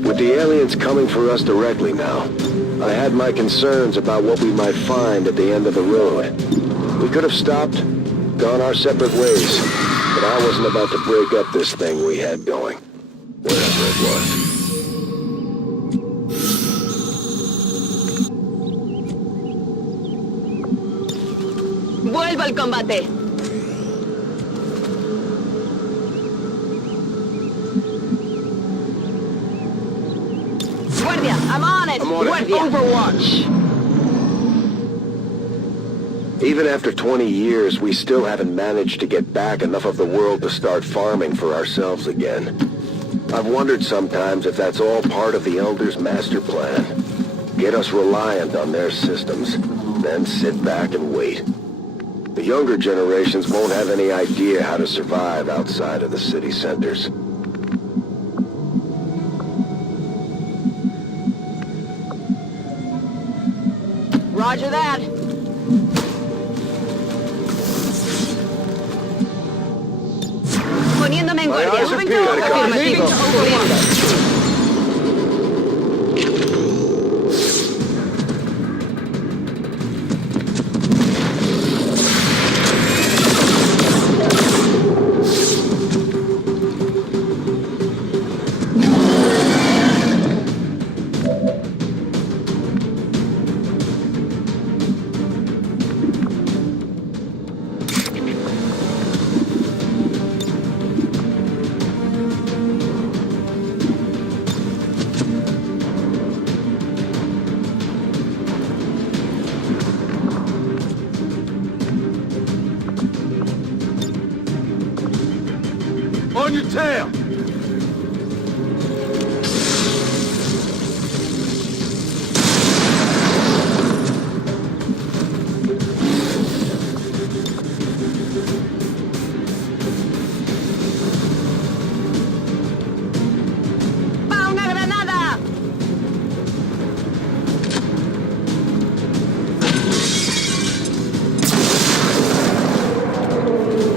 With the aliens coming for us directly now, I had my concerns about what we might find at the end of the road. We could have stopped, gone our separate ways, but I wasn't about to break up this thing we had going. Wherever it was. Vuelvo al combate. Guardia, I'm on it. I'm on it. Guardia. Overwatch. Even after 20 years, we still haven't managed to get back enough of the world to start farming for ourselves again. I've wondered sometimes if that's all part of the Elders' master plan. Get us reliant on their systems, then sit back and wait. The younger generations won't have any idea how to survive outside of the city centers. Roger that. Poniéndome en guardia. eyes are peeled. Afirmativo. Cubriendo. On your tail! ¡Va una granada!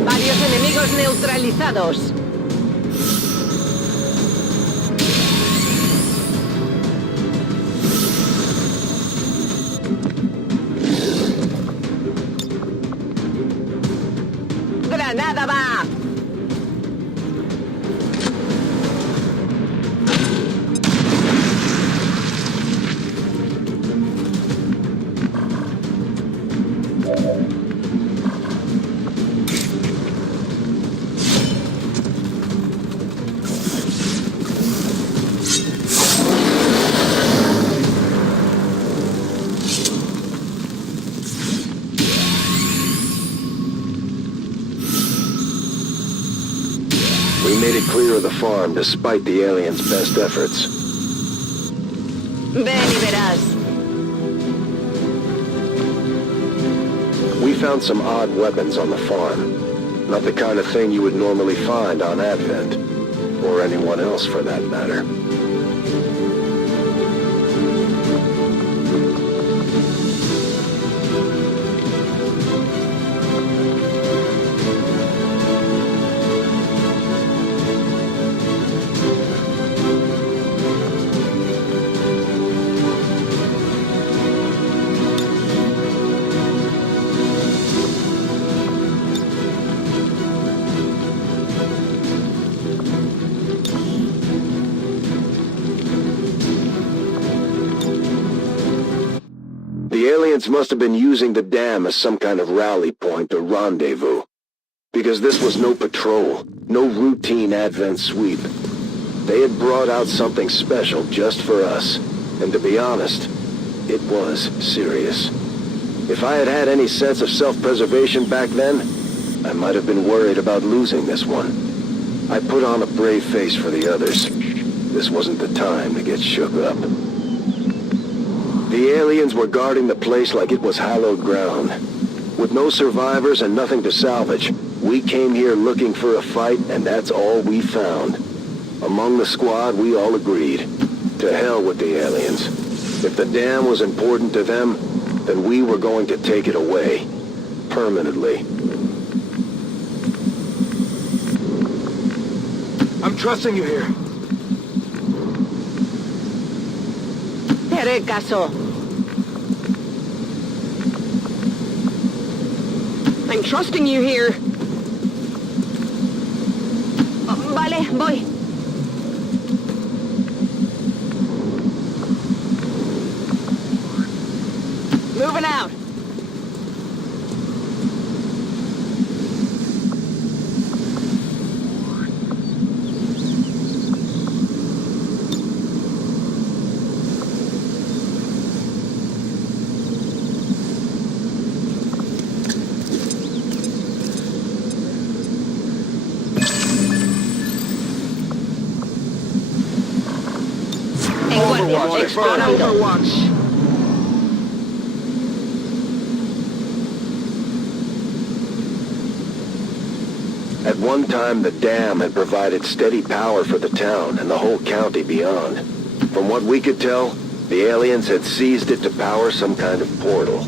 Varios enemigos neutralizados. ¡Granada va! We made it clear of the farm despite the aliens' best efforts. Ven y verás. We found some odd weapons on the farm. Not the kind of thing you would normally find on Advent. Or anyone else for that matter. The aliens must have been using the dam as some kind of rally point or rendezvous. Because this was no patrol, no routine Advent sweep. They had brought out something special just for us. And to be honest, it was serious. If I had had any sense of self-preservation back then, I might have been worried about losing this one. I put on a brave face for the others. This wasn't the time to get shook up. The aliens were guarding the place like it was hallowed ground. With no survivors and nothing to salvage, we came here looking for a fight, and that's all we found. Among the squad, we all agreed. To hell with the aliens. If the dam was important to them, then we were going to take it away. Permanently. I'm trusting you here. Te haré caso. I'm trusting you here. Oh, vale, voy. Moving out. Overwatch. Explorando. Overwatch. At one time, the dam had provided steady power for the town and the whole county beyond. From what we could tell, the aliens had seized it to power some kind of portal.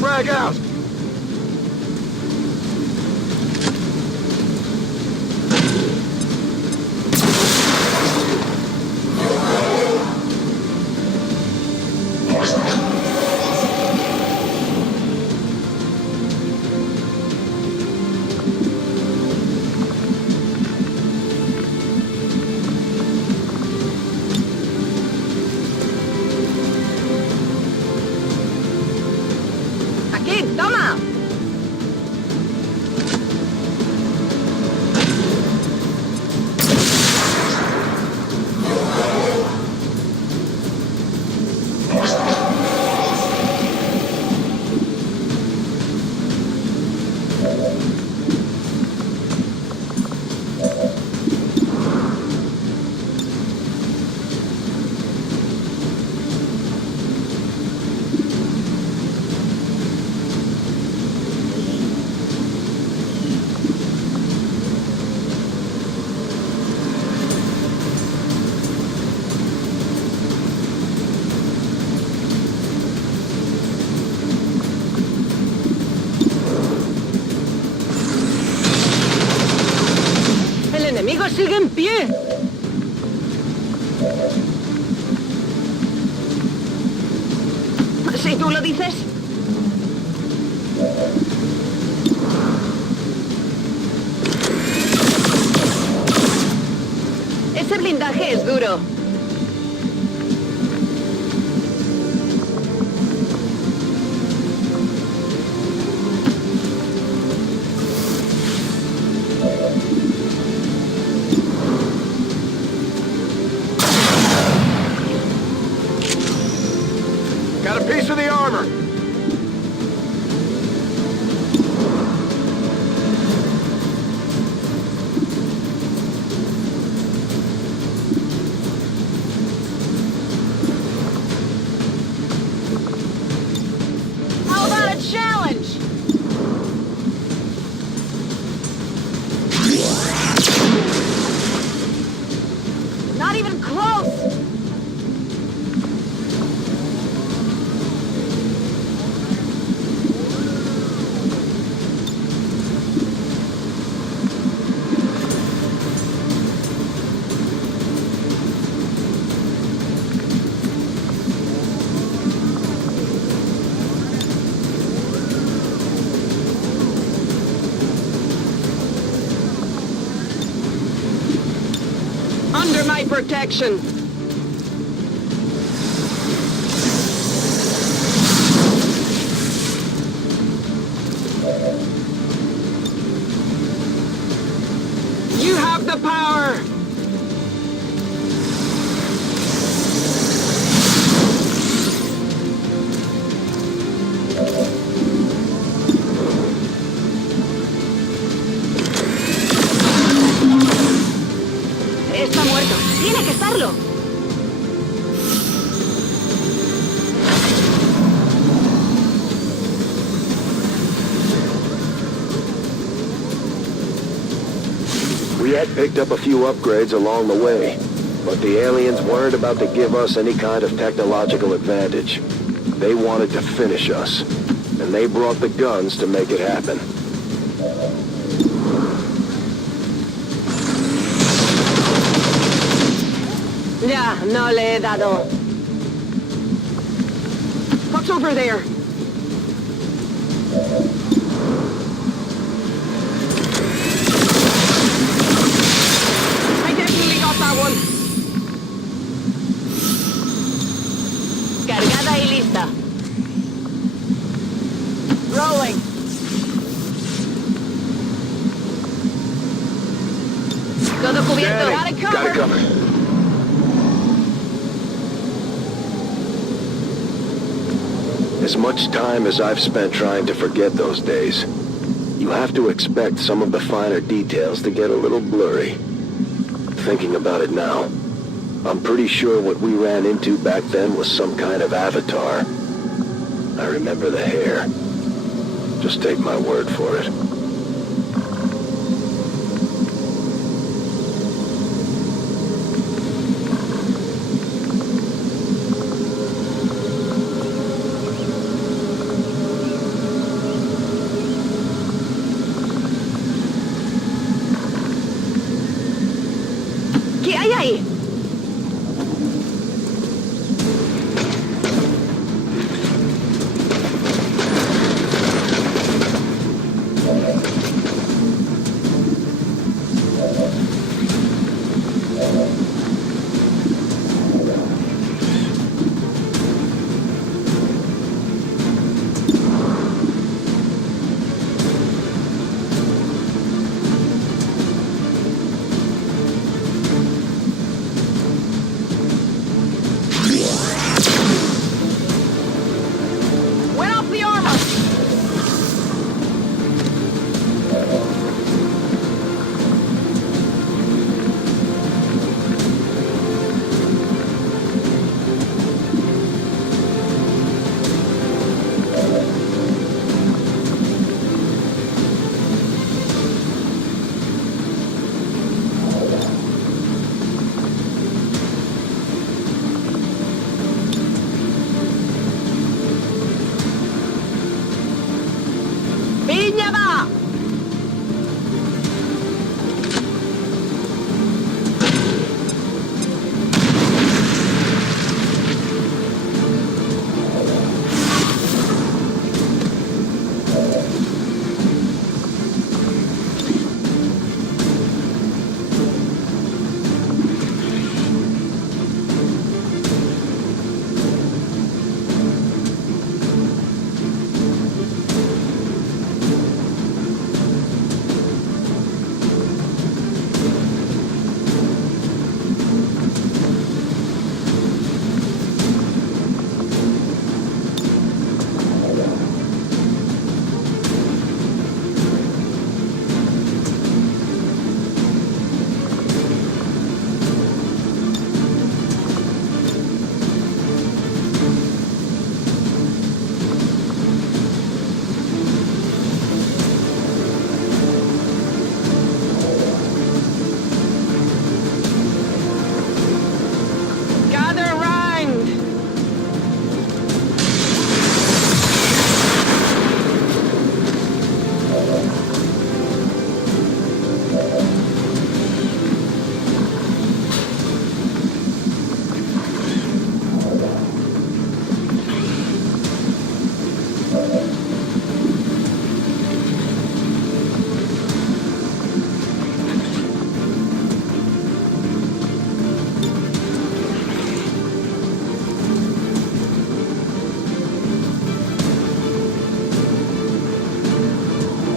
Frag out. Aquí, toma. El enemigo sigue en pie. Si tú lo dices. Ese blindaje es duro. Got a piece of the armor. How about a challenge? Not even close. Under my protection. You have the power. Está muerto. Tiene que estarlo. We had picked up a few upgrades along the way, but the aliens weren't about to give us any kind of technological advantage. They wanted to finish us, and they brought the guns to make it happen. Ya, no le he dado. What's over there? cubierto. Got it covered. As much time as I've spent trying to forget those days, you have to expect some of the finer details to get a little blurry. Thinking about it now, I'm pretty sure what we ran into back then was some kind of avatar. I remember the hair. Just take my word for it. ¿Qué hay ahí? Went off the armor! ¡Piña va! Gather round!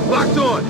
Locked on!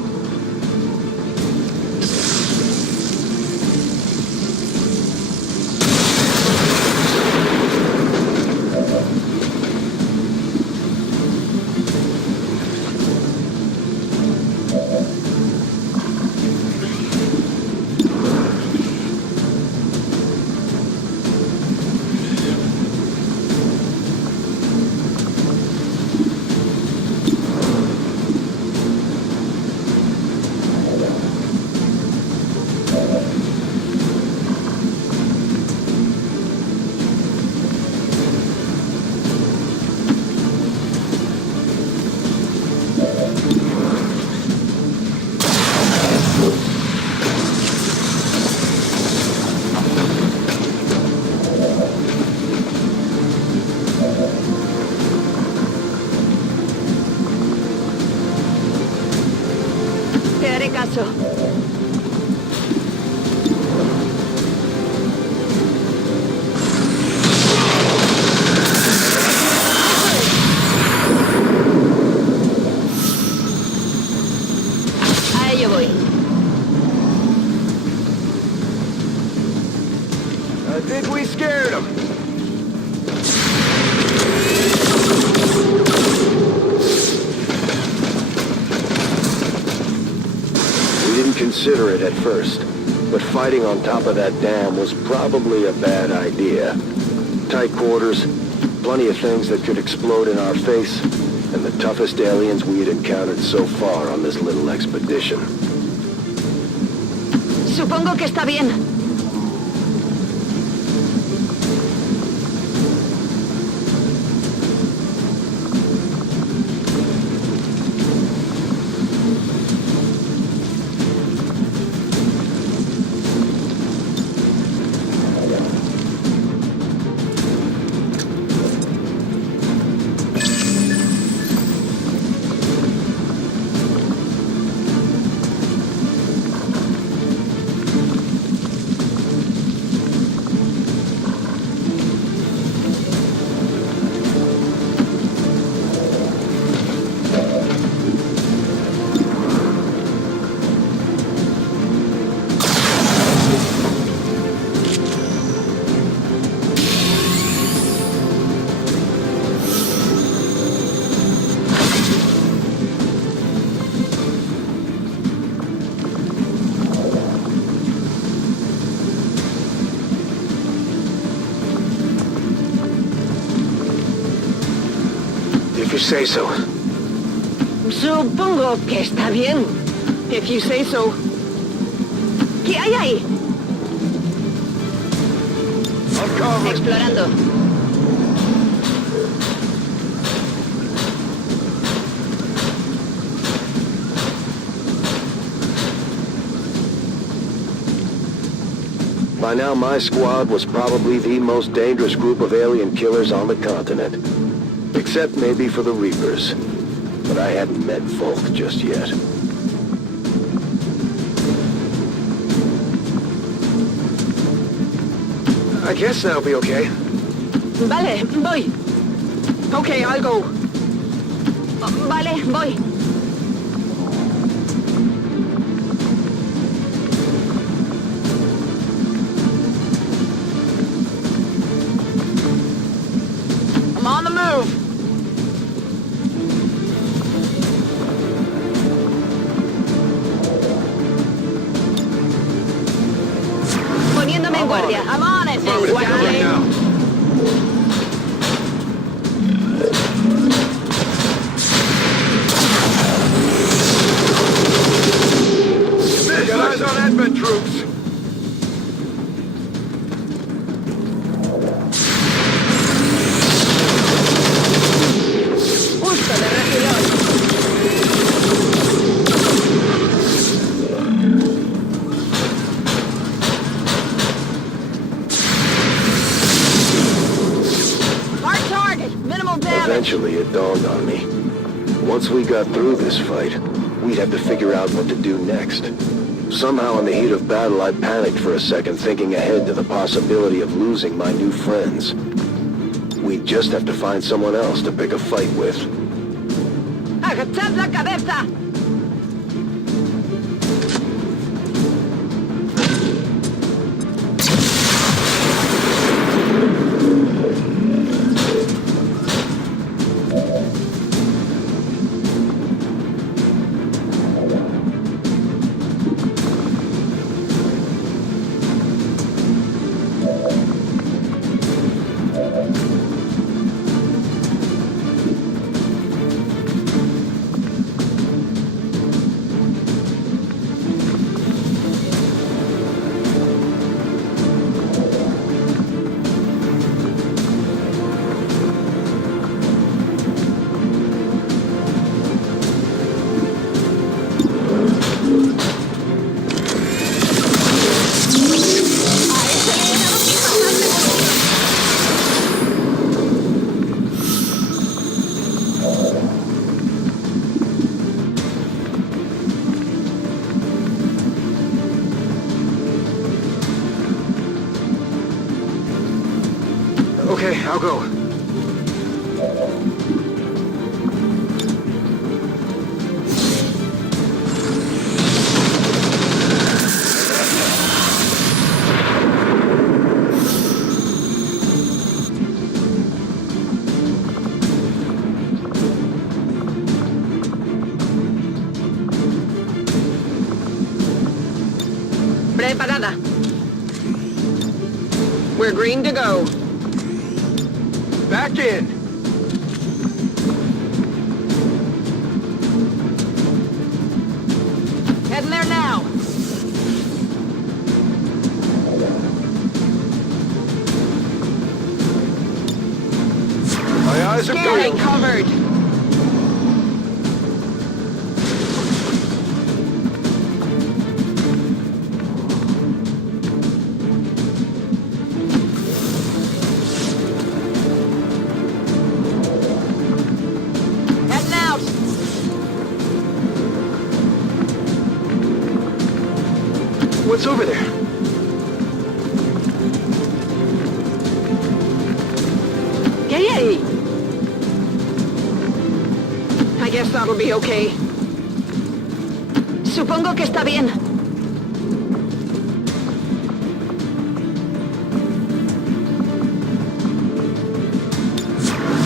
Te haré caso. A ello voy. Think we scared him. We didn't consider it at first, but fighting on top of that dam was probably a bad idea. Tight quarters, plenty of things that could explode in our face, and the toughest aliens we had encountered so far on this little expedition. Supongo que está bien. If you say so. Supongo que está bien. If you say so. ¿Qué hay ahí? I'm covering. Explorando. By now, my squad was probably the most dangerous group of alien killers on the continent. Except maybe for the Reapers. But I hadn't met Volk just yet. I guess that'll be okay. Vale, voy. Okay, I'll go. Vale, voy. I'm on the move. Poniéndome en guardia. I'm on it. Affirmative, covering now. Get eyes on advent troops. Justo de refilón. Hard target. Minimal damage. Eventually, it dawned on me. Once we got through this fight, we'd have to figure out what to do next. Somehow in the heat of battle, I panicked for a second, thinking ahead to the possibility of losing my new friends. We'd just have to find someone else to pick a fight with. Agachad la cabeza. Okay, I'll go. Preparada. We're green to go. Back in. Heading there now. My eyes are Getting peeled. covered. Heading out. What's over there? ¿Qué hay ahí? I guess that'll be okay. Supongo que está bien.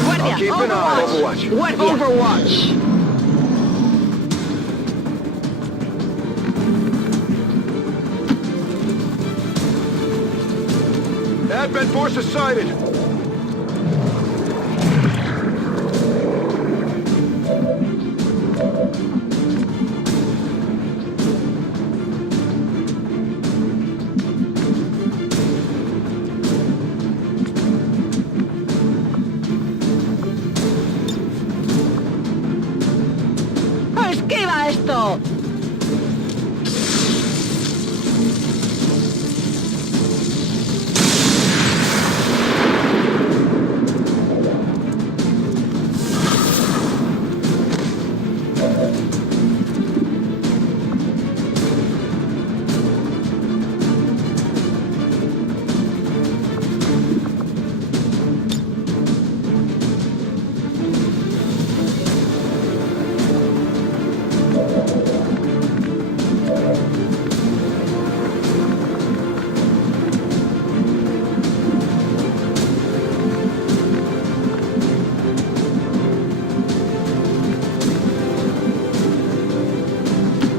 Guardia, I'll keep an eye on Overwatch. Guardia. Overwatch. Advent forces sighted. ¡Esquiva esto!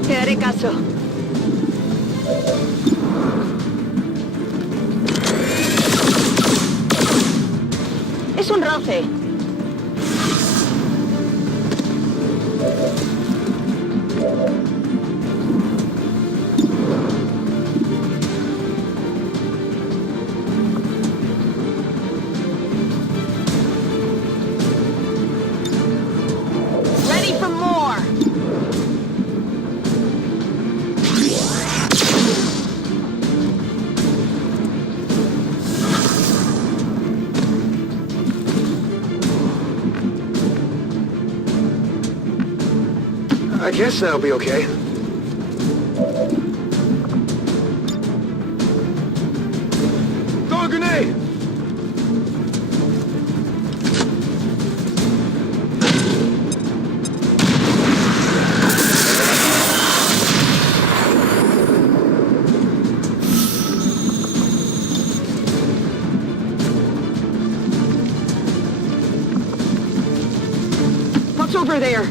Te haré caso. Es un roce. Ready for more. I guess that'll be okay. Throw a grenade! What's over there?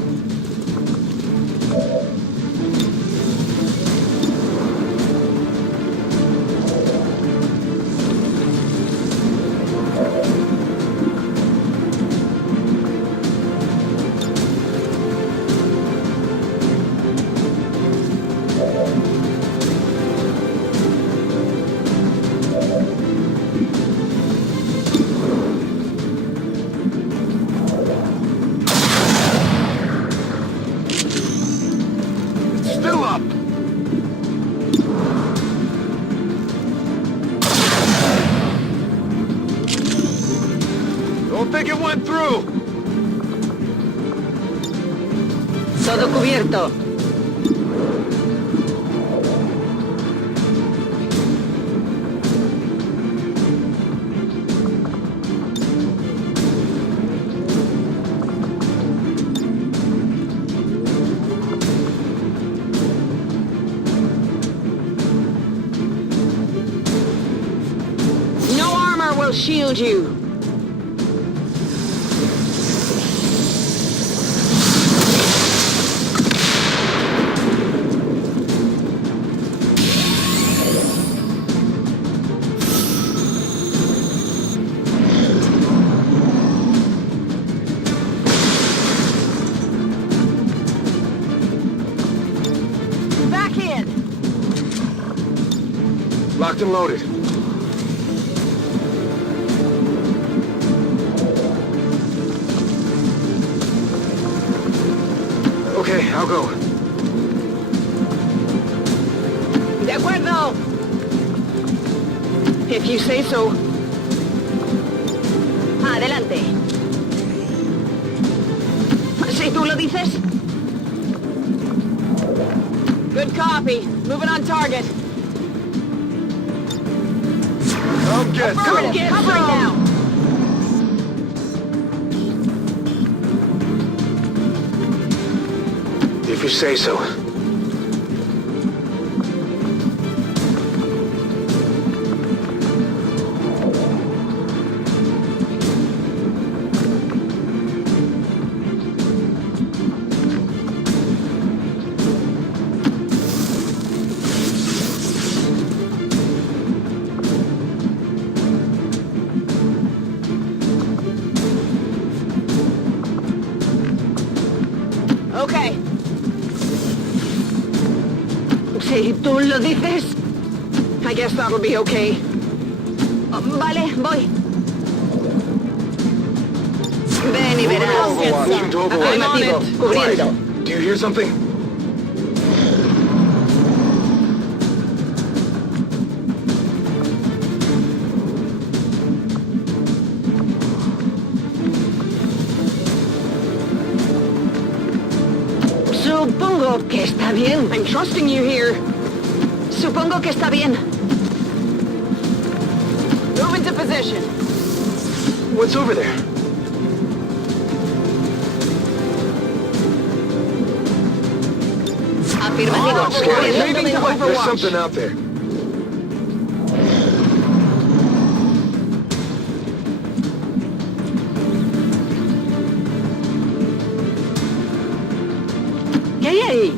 Still up! Don't think it went through! Todo cubierto. No armor will shield you. Locked and loaded. Okay, I'll go. De acuerdo. If you say so. Adelante. Si tú lo dices. Good copy. Moving on target. Come get some. Get covering now. If you say so. Okay. Si tú lo dices. I guess that'll be okay. Vale, voy. Ven y verás. Overwatch, to Overwatch. Afirmativo, cubriendo. Right. Do you hear something? Supongo que está bien. I'm trusting you here. Supongo que está bien. Move into position. What's over there? Afirmativo. I'm scared. Moving to There's Overwatch. something out there. ¿Qué hay ahí?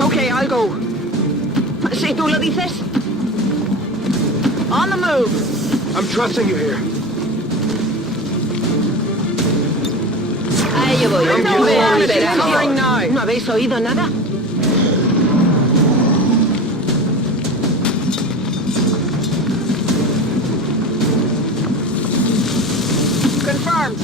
Okay, I'll go. Si tú lo dices. On the move. I'm trusting you here. A ello voy. Thank No you. veas, Thank you. covering now. ¿No habéis oído nada? Confirmed.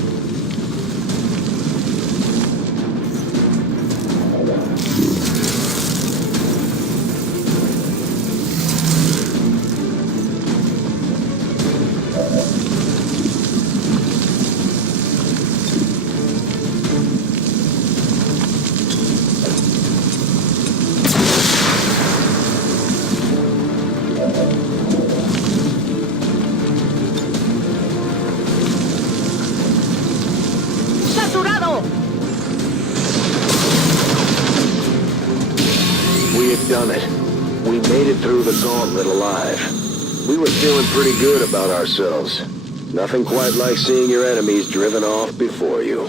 ¡Saturado! We had done it. We made it through the gauntlet alive. We were feeling pretty good about ourselves. Nothing quite like seeing your enemies driven off before you.